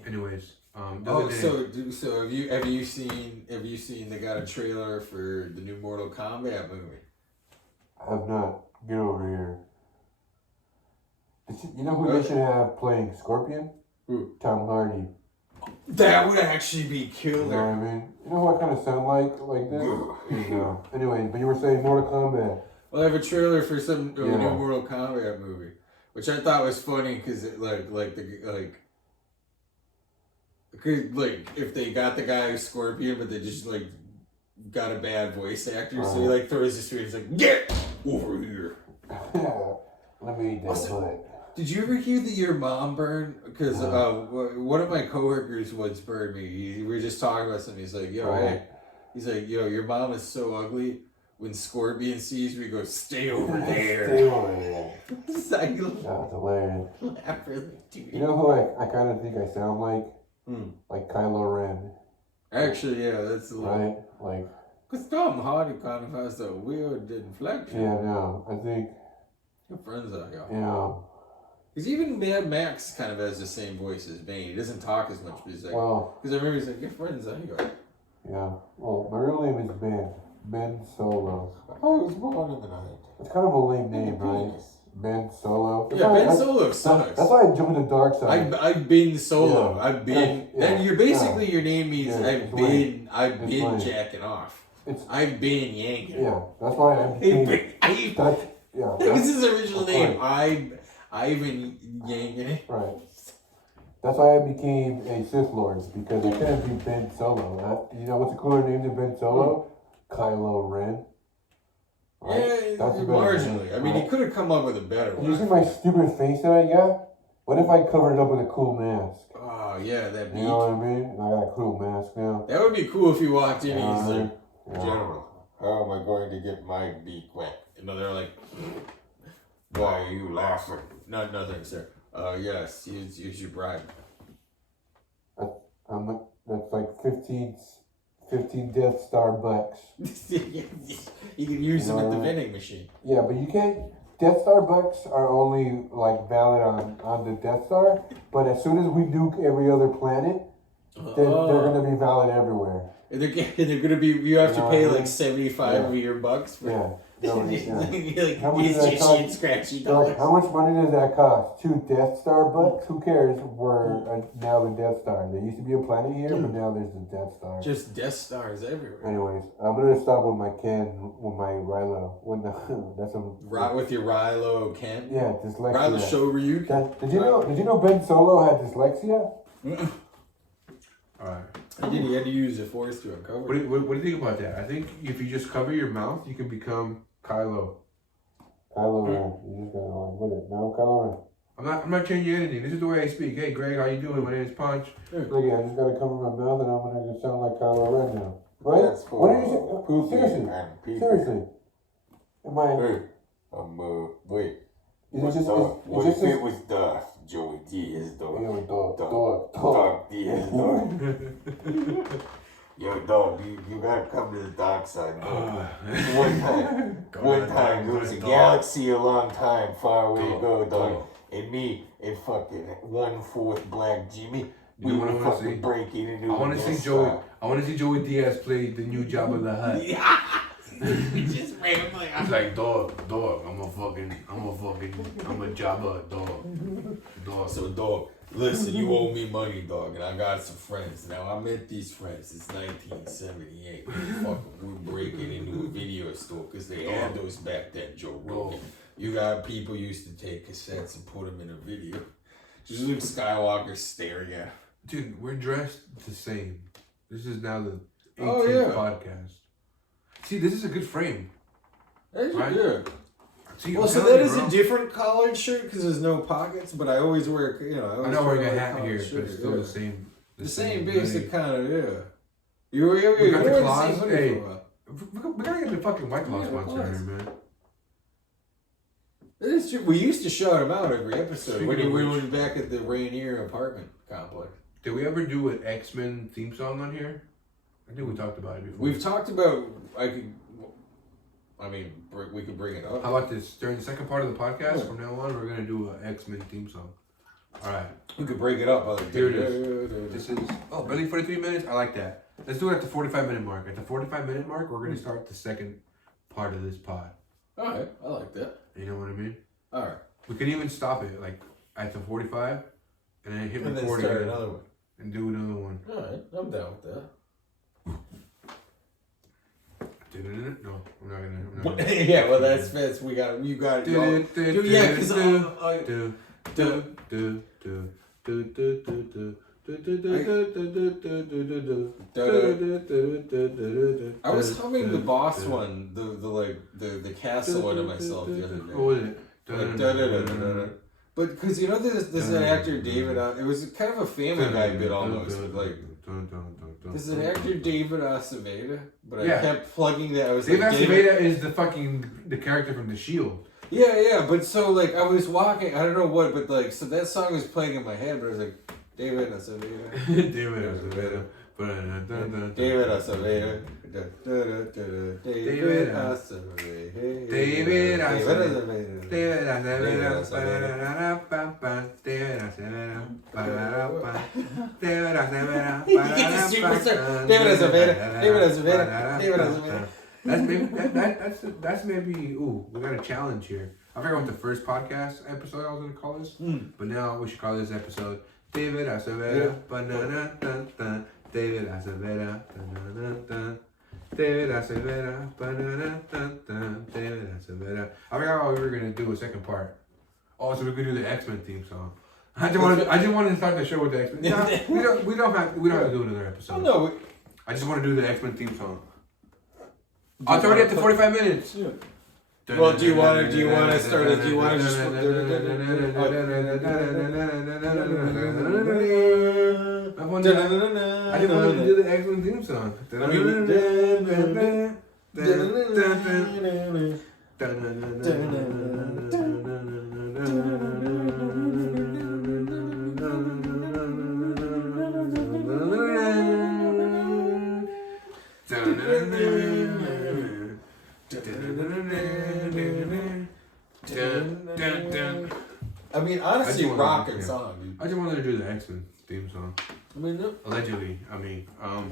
Anyways, so have you seen they got a trailer for the new Mortal Kombat movie? I have not. Get over here. You know who they should have playing Scorpion? Who? Tom Hardy. That would actually be killer. You know what I mean? You know who I kind of sound like this? No. Anyway, but you were saying Mortal Kombat. Well, I have a trailer for some new Mortal Kombat movie, which I thought was funny because it if they got the guy who's Scorpion, but they just like got a bad voice actor, so he like throws the street. He's like, "Get over here." Let me eat that butt. Did you ever hear your mom burn? Because one of my coworkers once burned me. We were just talking about something. He's like, hey. He's like, your mom is so ugly. When Scorpion sees me, he goes, stay over there. Stay over there. It's like, that's hilarious. Laugh really, dude. You know who I kind of think I sound like? Like Kylo Ren. Actually, yeah, that's a little... Right? Like... Because Tom Hardy kind of has a weird inflection. Yeah, no, I think... Your friends are, yeah. Because even Mad Max kind of has the same voice as Bane. He doesn't talk as much, but he's like... Because I remember he's like, your friend's anyway. Yeah. Well, my real name is Ben. Ben Solo. I was born in the night. It's kind of a lame name, right? Ben Solo. Yeah, Ben Solo sucks. That's why I joined the dark side. I've been Solo. Yeah. I've been... Then you're basically, your name means I've been jacking off. I've been yanking. Yeah, that's why I became... This is his original name. I've been yanking it. Right. That's why I became a Sith Lord, because I couldn't be Ben Solo. You know what's a cooler name than Ben Solo? Kylo Ren. Right? Yeah, that's marginally. I mean, he could have come up with a better one. You see my stupid face that I got? What if I covered it up with a cool mask? Oh, yeah, that'd be... You know what I mean? And I got a cool mask now. That would be cool if you walked in and he's like, General, how am I going to get my beak wet? You know, they're like, why are you laughing? Nothing, sir. Yes, use your bribe. That's like 15 Death Star bucks. You can use them at the vending machine. Yeah, but you can't. Death Star bucks are only like valid on the Death Star, but as soon as we nuke every other planet, they're gonna be valid everywhere. And they're gonna be. You have to pay like 75 of your bucks for. Yeah. How much scratchy dollars. How much money does that cost? 2 Death Star bucks? Who cares? We're now the Death Star. There used to be a planet here, but now there's the Death Star. Just Death Stars everywhere. Anyways, I'm gonna stop with my Rilo. With your Rilo Ken? Yeah, dyslexia. Rilo Shoryu. Did you know Ben Solo had dyslexia? Alright. He had to use the force to uncover. What do you think about that? I think if you just cover your mouth, you can become Kylo. Kylo Ren. You just gotta like with it. No, Kylo Ren. I'm not changing anything. This is the way I speak. Hey, Greg, how you doing? My name is Ponch. Look, I just gotta cover my mouth, and I'm gonna sound like Kylo Ren now. Right? That's for what did you say? Seriously. Am I? Hey, wait. Is it just? What if it was Darth Joey Diaz, dog? Dog Diaz, dog. Yo, dog, you gotta come to the dark side, dog. One time, there was a galaxy a long time, far away ago, dog. And me and fucking 1/4 Black Jimmy, we were fucking breaking into I want to see Joey Diaz play the new Jabba the Hutt. Just randomly. He's like, dog, I'm a Jabba, dog. So, dog, listen, you owe me money, dog, and I got some friends. Now, I met these friends. It's 1978. We're breaking into a video store because they had those back then, Joe Rogan. You got people used to take cassettes and put them in a video. Just Luke Skywalker staring at. Dude, we're dressed the same. This is now the 18th podcast. See, this is a good frame. That's good. See, well, so that is a different collared shirt because there's no pockets, but I always wear, I know wearing a hat here, but it's still the same. The same basic kind of, We got the claws. Hey, we gotta get the fucking White Claw sponsor here, man. It is true. We used to shout him out every episode when we were back at the Rainier apartment complex. Did we ever do an X-Men theme song on here? I think we talked about it before. We've talked about, we could bring it up. How about this? During the second part of the podcast, from now on, we're going to do an X-Men theme song. All right. We could break it up. Here it is. This is, barely 43 minutes. I like that. Let's do it at the 45-minute mark. At the 45-minute mark, we're going to start the second part of this pod. All right. I like that. You know what I mean? All right. We can even stop it, like, at the 45, and then hit record and then start another one. And do another one. All right. I'm down with that. No, I'm not gonna. Yeah, well, that's you got it. Dude, yeah, because I was humming the boss one, the castle one to myself the other day. What was it? But because there's an actor David. It was kind of a Family Guy bit almost, but like. There's an actor David Aceveda, but I kept plugging that. I was David Aceveda is the character from The Shield. Yeah, but so like I was walking, I don't know what, but like so that song was playing in my head, but I was like, David Aceveda. David Aceveda. David Acevedo. David Acevedo. David Acevedo. That's maybe. Ooh, we got a challenge here. I forgot what the first podcast episode I was gonna call this, but now we should call this episode David Acevedo. David Acevedo. David Acevedo. David Acevedo. I forgot what we were gonna do a second part. Oh, so we could do the X-Men theme song. I just wanted to start the show with the X-Men. No, we don't have to do another episode. No, I just want to do the X-Men theme song. Oh, it's already up to 45 minutes. Yeah. Well, do you want to start it? Do you want to just? I just wanted to do the X-Men theme song. I mean, honestly, rockin' song, dude. I just wanted to do the X-Men theme song. I mean, no. Allegedly.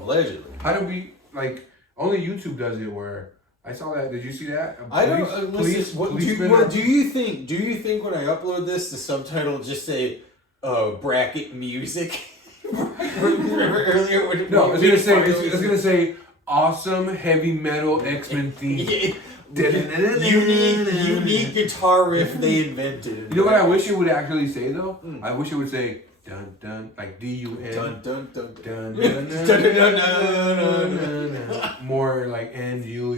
Allegedly. How do we, like, only YouTube does it where I saw that. Did you see that? I don't, listen, what do you think when I upload this, the subtitle will just say, bracket music? Earlier when no, it's gonna say awesome heavy metal X-Men theme. Unique guitar riff they invented. You know what I wish it would actually say though? I wish it would say dun dun like DUN dun dun dun dun dun. More like NU.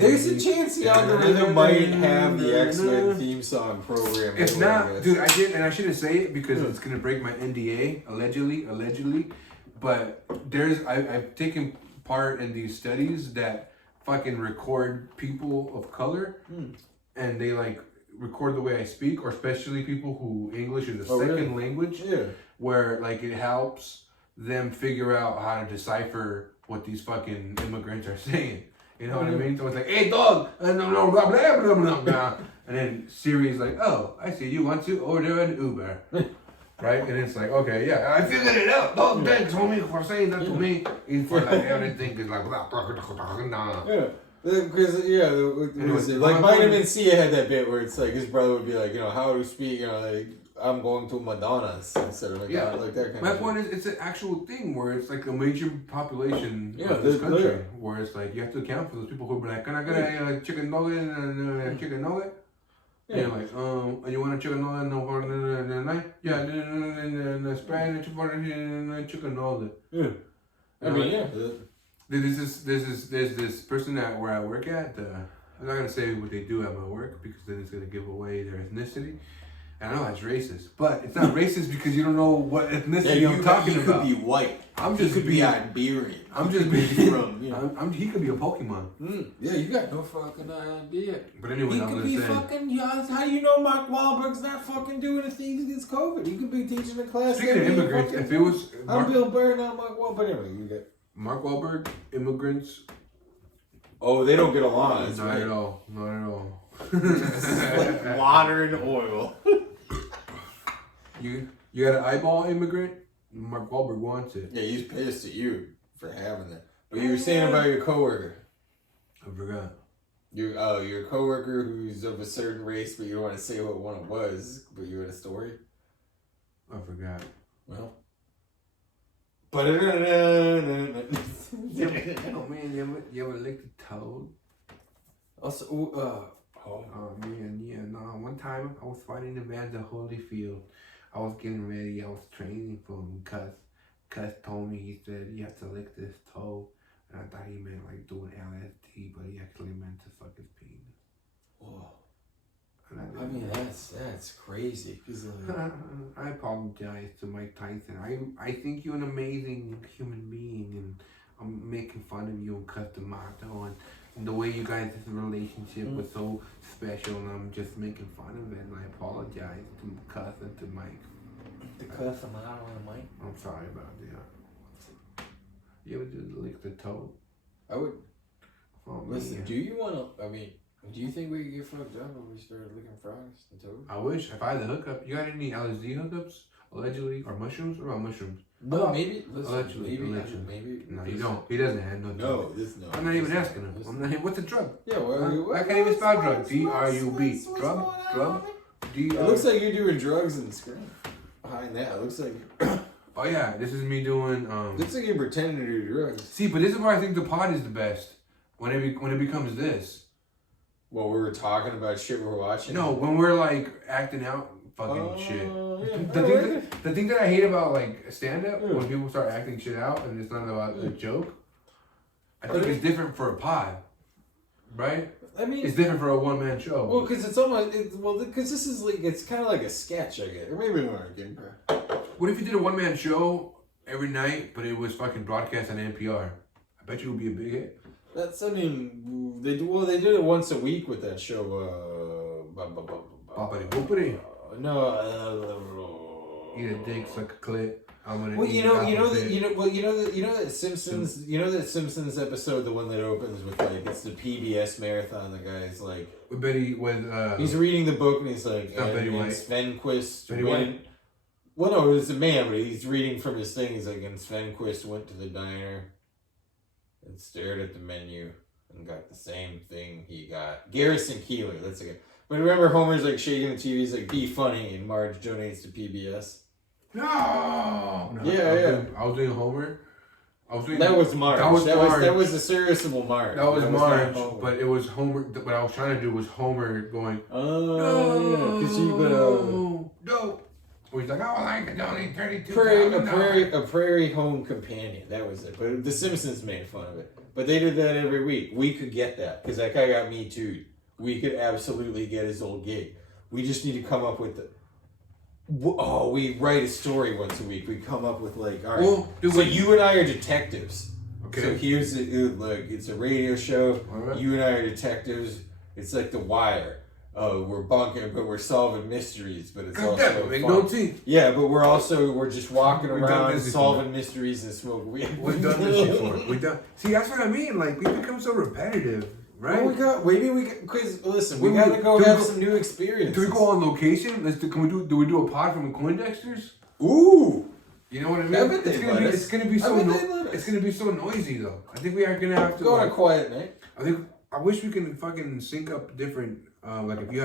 There's a chance the algorithm might have the X-Men theme song program. If not, dude, I shouldn't say it because it's gonna break my NDA. Allegedly, but I've taken part in these studies that fucking record people of color, and they like record the way I speak, or especially people who English is a second language. Yeah. Where like it helps them figure out how to decipher what these fucking immigrants are saying. You know what I mean? So it's like, hey dog, blah blah blah blah blah blah, and then Siri's like, oh, I see, you want to order an Uber. Right? And it's like, okay, yeah, I figured it out. Dog, thanks, homie, for saying that to me. It's for like everything is like, nah. Yeah. Because, like Vitamin C had that bit where it's like his brother would be like, how to speak, like, I'm going to Madonna's instead of like that kind My of point is, it's an actual thing where it's like a major population of this country, where it's like you have to account for those people who are like, can I get a chicken nugget and a chicken nugget? Yeah. You're like, you want a chicken nugget and a knife? Yeah, and a Spanish and a chicken nugget. Yeah. I mean, yeah. There's this person where I work at. I'm not gonna say what they do at my work because then it's gonna give away their ethnicity. And I know that's racist, but it's not racist because you don't know what ethnicity I'm talking about. He could be white. He could be Iberian. He could be a Pokemon. Yeah, you got no fucking idea. But anyway, he could be fucking. How you know Mark Wahlberg's not fucking doing the things against COVID? He could be teaching the class. Speaking of immigrants, if it was I'm Bill Burr, not Mark Wahlberg. But anyway, you get Mark Wahlberg, immigrants. Oh, they don't get along. Not at all. Not at all. Like water and oil. You got an eyeball immigrant? Mark Wahlberg wants it. Yeah, he's pissed at you for having that. But you were saying about your coworker. I forgot. Your coworker who's of a certain race, but you don't want to say what one it was, but you had a story? I forgot. Well. Oh man, you ever licked a toad? Also, one time I was fighting a man at Holyfield. I was getting ready, I was training for him. Cuz told me, he said, you have to lick this toe. And I thought he meant like doing LSD, but he actually meant to suck his penis. Whoa. I mean, that's crazy. I apologize to Mike Tyson. I think you're an amazing human being, and I'm making fun of you and Cus D'Amato, and the way you guys' relationship was so special, and I'm just making fun of it, and I apologize to Cus and to Mike. The cuff from out on the mic. I'm sorry about that. You ever just lick the toe? I would. Oh, Listen, man. do you want to? I mean, do you think we could get fucked up if we started licking frogs and toads? I wish. If I had the hookup, you got any LSD hookups? Allegedly, or mushrooms? What about mushrooms? No, maybe. Listen, Allegedly. maybe. No, you don't. He doesn't have no. No, this no. I'm not even asking him. I'm not. What's a drug? Yeah, well, I can't even spell drug. D-R-U-B. Drug. It looks like you're doing drugs and screen behind that. It looks like. Oh yeah, this is me doing. Looks like you're pretending to do drugs. See, but this is where I think the pod is the best. When it becomes this. Well, we were talking about shit we're watching. No, when we're like acting out fucking shit. Yeah, The thing that I hate about like stand up when people start acting shit out and it's not about a joke. I think it's different for a pod, right? I mean, it's different for a one man show. Well, because it's almost because this is like it's kind of like a sketch, I guess. Or maybe we weren't getting. What if you did a one man show every night, but it was fucking broadcast on NPR? I bet you it would be a big hit. That's, I mean, they did it once a week with that show. Boppity boopity. No. Eat a dick, suck a clit. I'm gonna. Well, you know that Simpsons episode, the one that opens with like it's the PBS marathon. The guy's like with Betty he's reading the book and he's like Betty White. Svenquist Betty White. Well, no, it's a man, but he's reading from his thing. He's like, and Svenquist went to the diner and stared at the menu and got the same thing he got. Garrison Keillor, that's a guy. But remember, Homer's like shaking the TV. He's like, "Be funny," and Marge donates to PBS. No. Yeah. I was doing Homer. That was Marge. That was the serviceable Marge. That was Marge, but it was Homer. What I was trying to do was Homer going. Oh, yeah. No. He's like, I would like to donate a prairie home companion. That was it. But The Simpsons made fun of it. But they did that every week. We could get that because that guy got Me Too. We could absolutely get his old gig. We just need to come up with we write a story once a week. We come up with like, all right. Well, so you and I are detectives. Okay. So here's it's a radio show. Right. You and I are detectives. It's like The Wire. We're bunking, but we're solving mysteries. But it's also make no teeth. Yeah, but we're just walking around solving mysteries and smoking weed. We've done this before. See, that's what I mean. Like we become so repetitive, right? Well, because listen, we gotta go have some new experiences. Do we go on location? Do we do a pod from Coindexter's? Ooh. You know what I mean? It's gonna be so noisy though. I think we are gonna have to go on a quiet night. I wish we can fucking sync up different. Like if you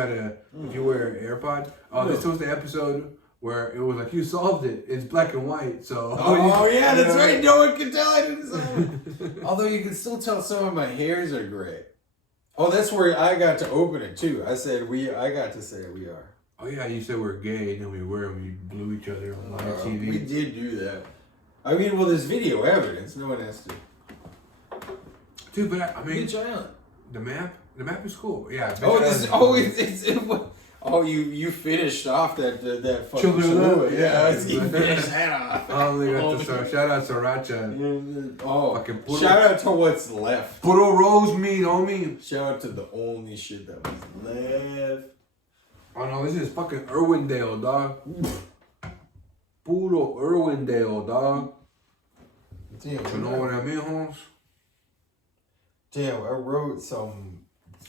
wear AirPods. This was the episode where it was like you solved it. It's black and white. So. Oh yeah, that's right. No one can tell I didn't solve it. Although you can still tell some of my hairs are gray. Oh, that's where I got to open it too. I got to say we are. Oh yeah, you said we're gay, and then we were, and we blew each other on live TV. We did do that. I mean, well, there's video evidence. No one has to. Dude, but I mean, Beach Island. The map is cool. Yeah. You finished off that fucking Cholula. Yeah, you finished that off. Shout out Sriracha. Shout out to what's left. Puro rose meat, homie. Shout out to the only shit that was left. Oh no, this is fucking Irwindale, dog. Puro Irwindale, dog. Damn, you know what I mean, Holmes? Damn, I wrote some.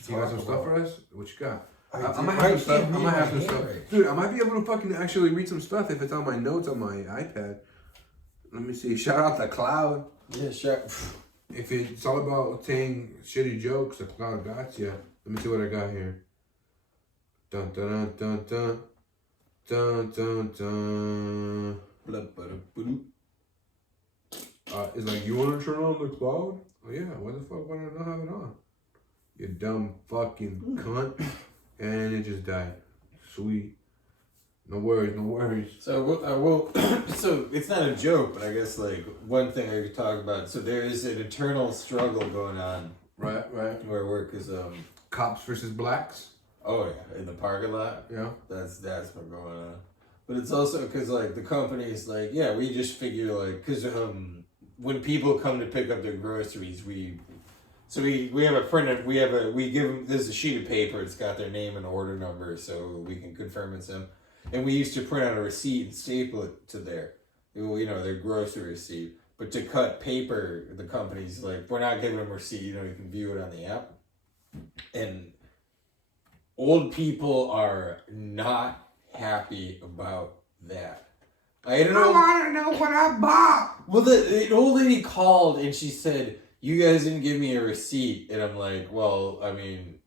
You got some stuff for us? What you got? I might have some stuff. Dude, I might be able to fucking actually read some stuff if it's on my notes on my iPad. Let me see. Shout out the Cloud. Yeah, If it's all about saying shitty jokes, the Cloud got ya. Let me see what I got here. Dun dun dun dun dun dun dun. It's like, you want to turn on the Cloud? Oh yeah, why the fuck would I not have it on? You dumb fucking cunt. And it just died. Sweet. No worries. So I will. So it's not a joke, but I guess like one thing I could talk about. So there is an eternal struggle going on. Right. Where work is cops versus blacks. Oh yeah, in the parking lot. Yeah. That's what's going on. But it's also because like the company is like, yeah, we just figure like because when people come to pick up their groceries, we have a printed, we give them, there's a sheet of paper, it's got their name and order number so we can confirm it's them. And we used to print out a receipt and staple it to their grocery receipt. But to cut paper, the company's like, we're not giving them a receipt. You can view it on the app. And old people are not happy about that. I don't know. I want to know what I bought. Well, the old lady called and she said, "You guys didn't give me a receipt." And I'm like, "Well, I mean,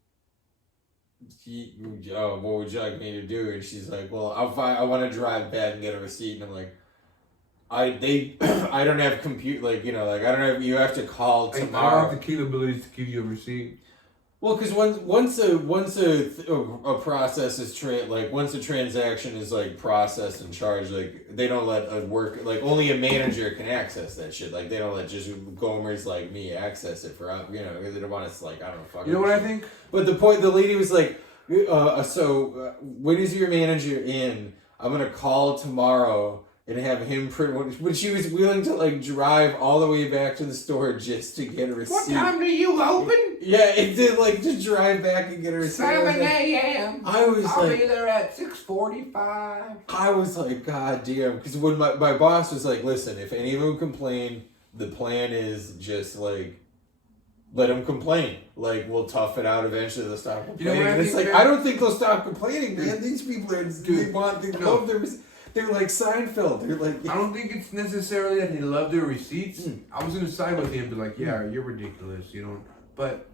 what would you like me to do?" And she's like, "Well, I want to drive back and get a receipt." And I'm like, I don't have I don't have. You have to call tomorrow. I don't have the capabilities to give you a receipt. Well, because once a process is once a transaction is like processed and charged, like they don't let a only a manager can access that shit. Like they don't let just gomers like me access it for they don't want us I don't know fuck. You know what I think? But the lady was like, when is your manager in? I'm gonna call tomorrow and have him print when she was willing to drive all the way back to the store just to get a receipt. What time do you open? Yeah, it did to drive back and get a receipt. 7 a.m. I'll be there at 6:45. I was like, God damn, because when my boss was like, listen, if any of them complain, the plan is just let them complain. We'll tough it out eventually. They'll stop complaining. And it's I don't think they'll stop complaining, man. These people are love their. They're like Seinfeld. They're like. I don't think it's necessarily that they love their receipts. I was gonna side with him, be yeah, you're ridiculous, But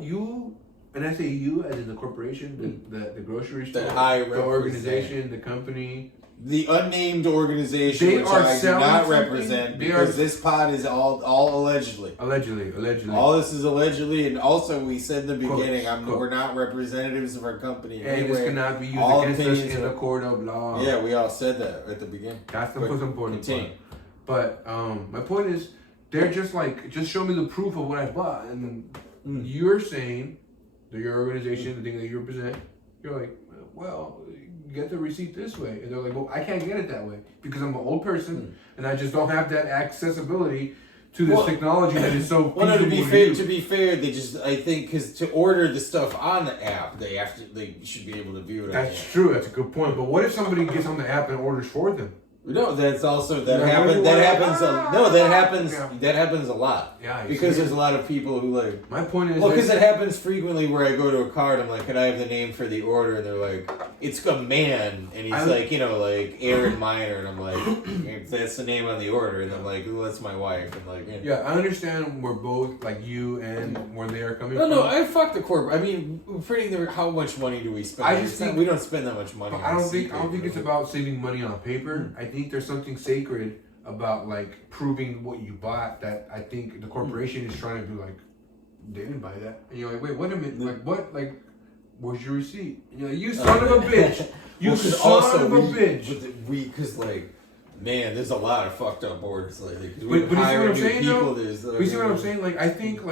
you, and I say you as in the corporation, the grocery store, the organization, the company. The unnamed organization, which I do not represent, because this pod is all allegedly. Allegedly. All this is allegedly, and also we said in the beginning, we're not representatives of our company. And anyway. this cannot be used against us in the court of law. Yeah, we all said that at the beginning. That's the most important part. But my point is, they're just just show me the proof of what I bought, and you're saying that your organization, the thing that you represent, you're like, well, get the receipt this way, and they're like, well, I can't get it that way because I'm an old person and I just don't have that accessibility to this technology that is so. Well, no, to be fair, they just I think because to order the stuff on the app, they should be able to view it. That's true. That's a good point. But what if somebody gets on the app and orders for them? No, that's also that happens. That happens a lot. Yeah, because there's a lot of people who My point is, because it happens frequently where I go to a card. I'm like, can I have the name for the order? And they're like, it's a man, and he's Aaron Minor, and I'm like, that's the name on the order, and I'm like, oh, that's my wife, and yeah, I understand we're both you and where they are coming from. No, I fuck the corporate. I mean, how much money do we spend? I just think we don't spend that much money. I don't think it's about saving money on paper. I think there's something sacred about proving what you bought that I think the corporation is trying to be they didn't buy that, and you're like, wait, wait a minute, what, where's your receipt? And you're like, you son of a bitch, you son of a bitch. Because man, there's a lot of fucked up orders lately. But you see what I'm saying, though? You see what I'm saying? I think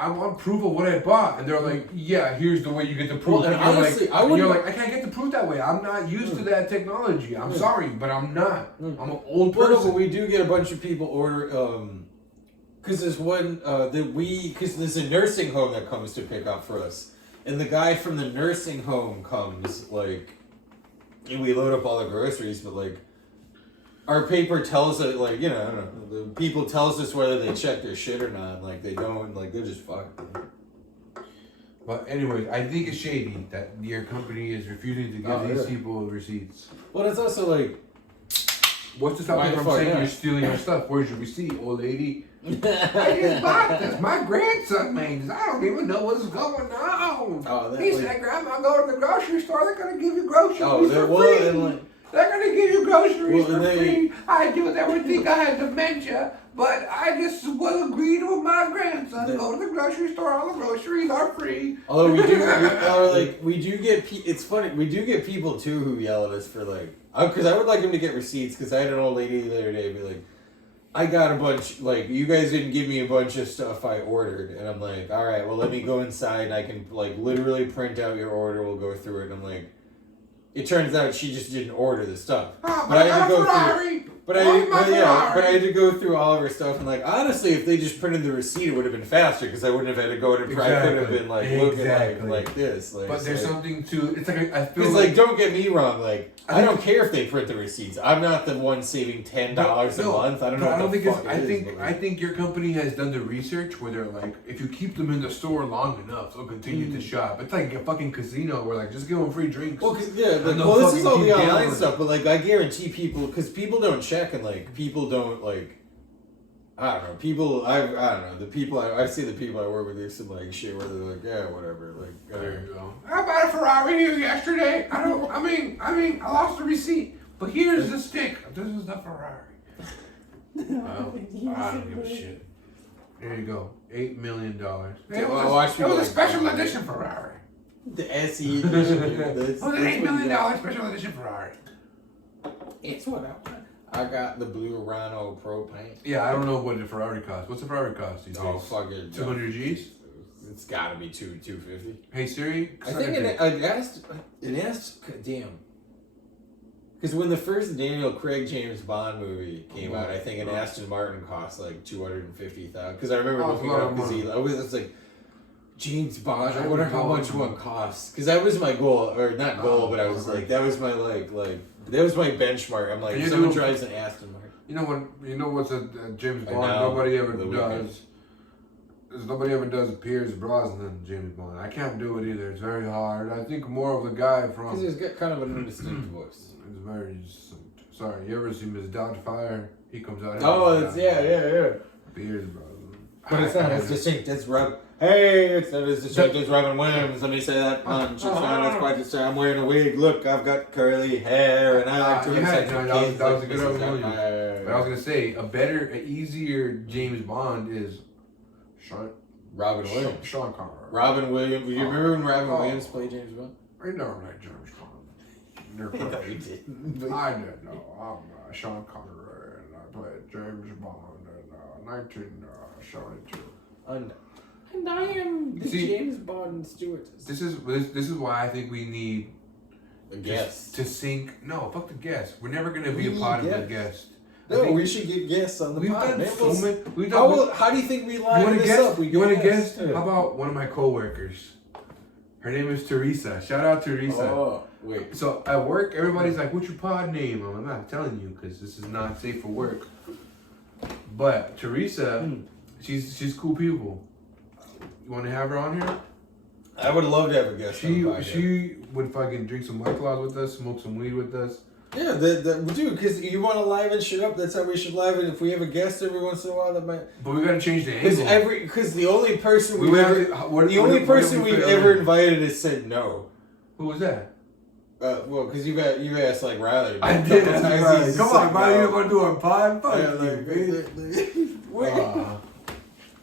I want proof of what I bought, and they're like, yeah, here's the way you get the proof. Well, and honestly, I can't get the proof that way. I'm not used to that technology. I'm sorry, but I'm not. I'm an old person. Well, no, but we do get a bunch of people order, because there's one, because there's a nursing home that comes to pick up for us, and the guy from the nursing home comes, and we load up all the groceries, but our paper tells it, I don't know, the people tells us whether they check their shit or not. They don't, they're just fucked. But anyways, I think it's shady that your company is refusing to give these people receipts. Well, it's also what's to stop you from saying you're stealing our stuff? Where's your receipt, old lady? I just bought this. My grandson made this. I don't even know what's going on. He said, Grandma, go to the grocery store. They're going to give you groceries for free. They're going to give you groceries for free. I do never think I had dementia, but I just will agree with my grandson. Go to the grocery store. All the groceries are free. Although we do get, it's funny, we do get people too who yell at us for because I would like them to get receipts, because I had an old lady the other day be like, I got a bunch, you guys didn't give me a bunch of stuff I ordered. And I'm like, all right, well, let me go inside and I can, literally print out your order. We'll go through it. And I'm like, it turns out she just didn't order the stuff. But I had to go through. But I had to go through all of her stuff and like honestly, if they just printed the receipt, it would have been faster because I wouldn't have had to go to. I could have been like looking like this. Like, but there's something to it's like I feel like don't get me wrong, like I don't care if they print the receipts. I'm not the one saving $10 a month. I don't know. I think your company has done the research where they're like, if you keep them in the store long enough, they'll continue to shop. It's like a fucking casino where like just give them free drinks. Well, this is all the online stuff, but like I guarantee people because people don't check and like people don't like. I don't know. People, I don't know. The people I see the people I work with do some like shit where they're like, yeah, whatever. Like, there you go. I bought a Ferrari here yesterday. I lost the receipt, but here's the stick. This is the Ferrari. Well, I don't give a shit. There you go. $8 million. It was a special edition Ferrari. The SE edition. It was an $8 million special edition Ferrari. It's what I got the blue Rhino Pro paint. Yeah, I don't know what the Ferrari costs. What's the Ferrari cost these days? Oh, fucking 200 Gs? It's gotta be 250. Hey Siri, I think it asked, damn. Because when the first Daniel Craig James Bond movie came out, I think an Aston Martin cost like $250,000. Because I remember looking it up because it's like James Bond. I wonder how much one costs. Because that was my goal, or not goal, but I was like that was my that was my benchmark. I'm like, if someone drives an Aston Martin. You know what's a James Bond? Nobody ever does. Nobody ever does Pierce Brosnan James Bond. I can't do it either. It's very hard. I think more of the guy from. Because he's got kind of an indistinct voice. It's very. Sorry, you ever see Miss Doubtfire? He comes out. Oh, it's yeah. Pierce Brosnan. But it's not as distinct. That's Rob. Hey, it's not as distinct as Robin Williams. Let me say that punch. It's not as quite distinct. I'm wearing a wig. Look, I've got curly hair, and I like to that was a good Robin Williams. But I was gonna say an easier James Bond is Robin Williams. Sean Connery. Robin Williams. You remember when Robin Williams played James Bond? I never liked James Bond. No, you didn't. I didn't know. I'm Sean Connery, and I played James Bond in 1972. And I am the James Bond Stewart. This is why I think we need a guest to sync. No, fuck the guest. We're never gonna be a part of the guest. No, we should get guests on the pod. How do you think we line this up? You want a guest? How about one of my coworkers? Her name is Teresa. Shout out Teresa. Oh, wait. So at work, everybody's like, "What's your pod name?" I'm not telling you because this is not safe for work. But Teresa, she's cool people. You want to have her on here? I would love to have a guest. She would fucking drink some White Claws with us, smoke some weed with us. Yeah, dude, because you want to liven shit up. That's how we should liven. If we have a guest every once in a while, that might. But we gotta change the angle. Because the only person we've ever invited has said no. Who was that? Well, because you've asked like Riley. I did. Come on, Riley, you want to do a pod?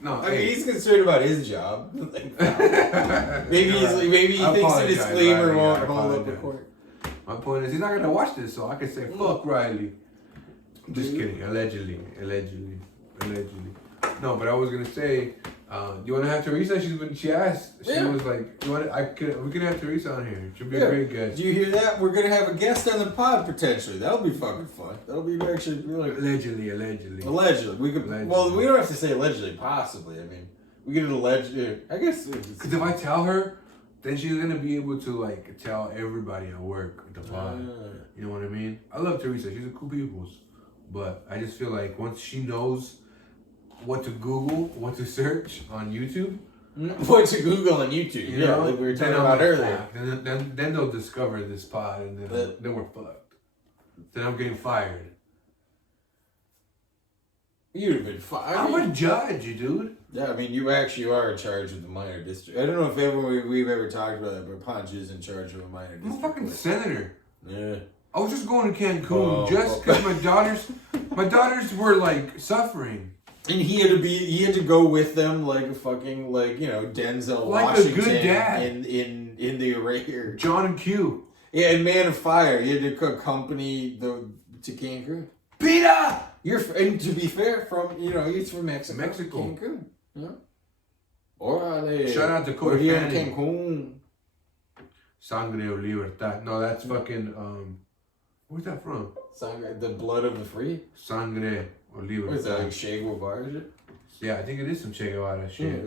No, I mean, he's concerned about his job. Maybe he thinks the disclaimer won't hold up the court. My point is, he's not gonna watch this, so I can say, "Fuck Riley." I'm just kidding. Allegedly. No, but I was gonna say, you want to have Teresa? She asked. She was like, we can have Teresa on here. She'll be a great guest. Do you hear that? We're gonna have a guest on the pod potentially. That'll be fucking fun. That'll be actually really. Allegedly, we could. Allegedly. Well, we don't have to say allegedly. Possibly. I mean, we could allegedly. I guess. Because if I tell her, then she's gonna be able to like tell everybody at work the pod. You know what I mean? I love Teresa. She's a cool people, but I just feel like once she knows what to Google, what to search on YouTube. What to Google on YouTube? You know, like we were talking about earlier. Then they'll discover this pod, and then we're fucked. Then I'm getting fired. You'd have been fired. I'm a judge, dude. Yeah, I mean, you actually are in charge of the minor district. I don't know if we've ever talked about that, but Ponch is in charge of a minor district. I'm a fucking senator. Yeah. I was just going to Cancun just because my daughters were like suffering. And he had to go with them like a fucking Denzel like Washington a good dad. in the array. John and Q. Yeah, and Man of Fire. He had to accompany to Cancun. Peter! And to be fair, he's from Mexico. Cancun. Yeah. Orale. Shout out to Corey Fanning. Cancun. Sangre o Libertad. No, that's fucking Where's that from? Sangre, the blood of the free? Sangre or Libertad. What is that, like Che Guevara shit? Yeah, I think it is some Che Guevara shit.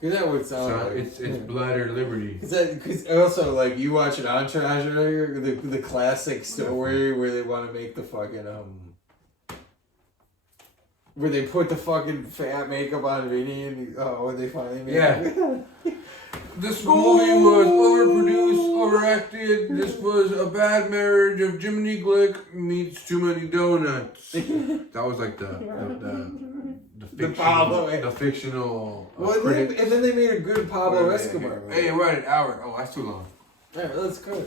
Cause that would sound like it's blood or liberty. Cause also like you watch an Entourage earlier, the classic story where they want to make the fucking where they put the fucking fat makeup on Vinny and when they finally made it. This movie was overproduced, overacted. This was a bad marriage of Jiminy Glick meets too many donuts. That was like the fictional. And then they made a good Pablo Escobar. Hey, right, an hour. Oh, that's too long. Alright, let's go.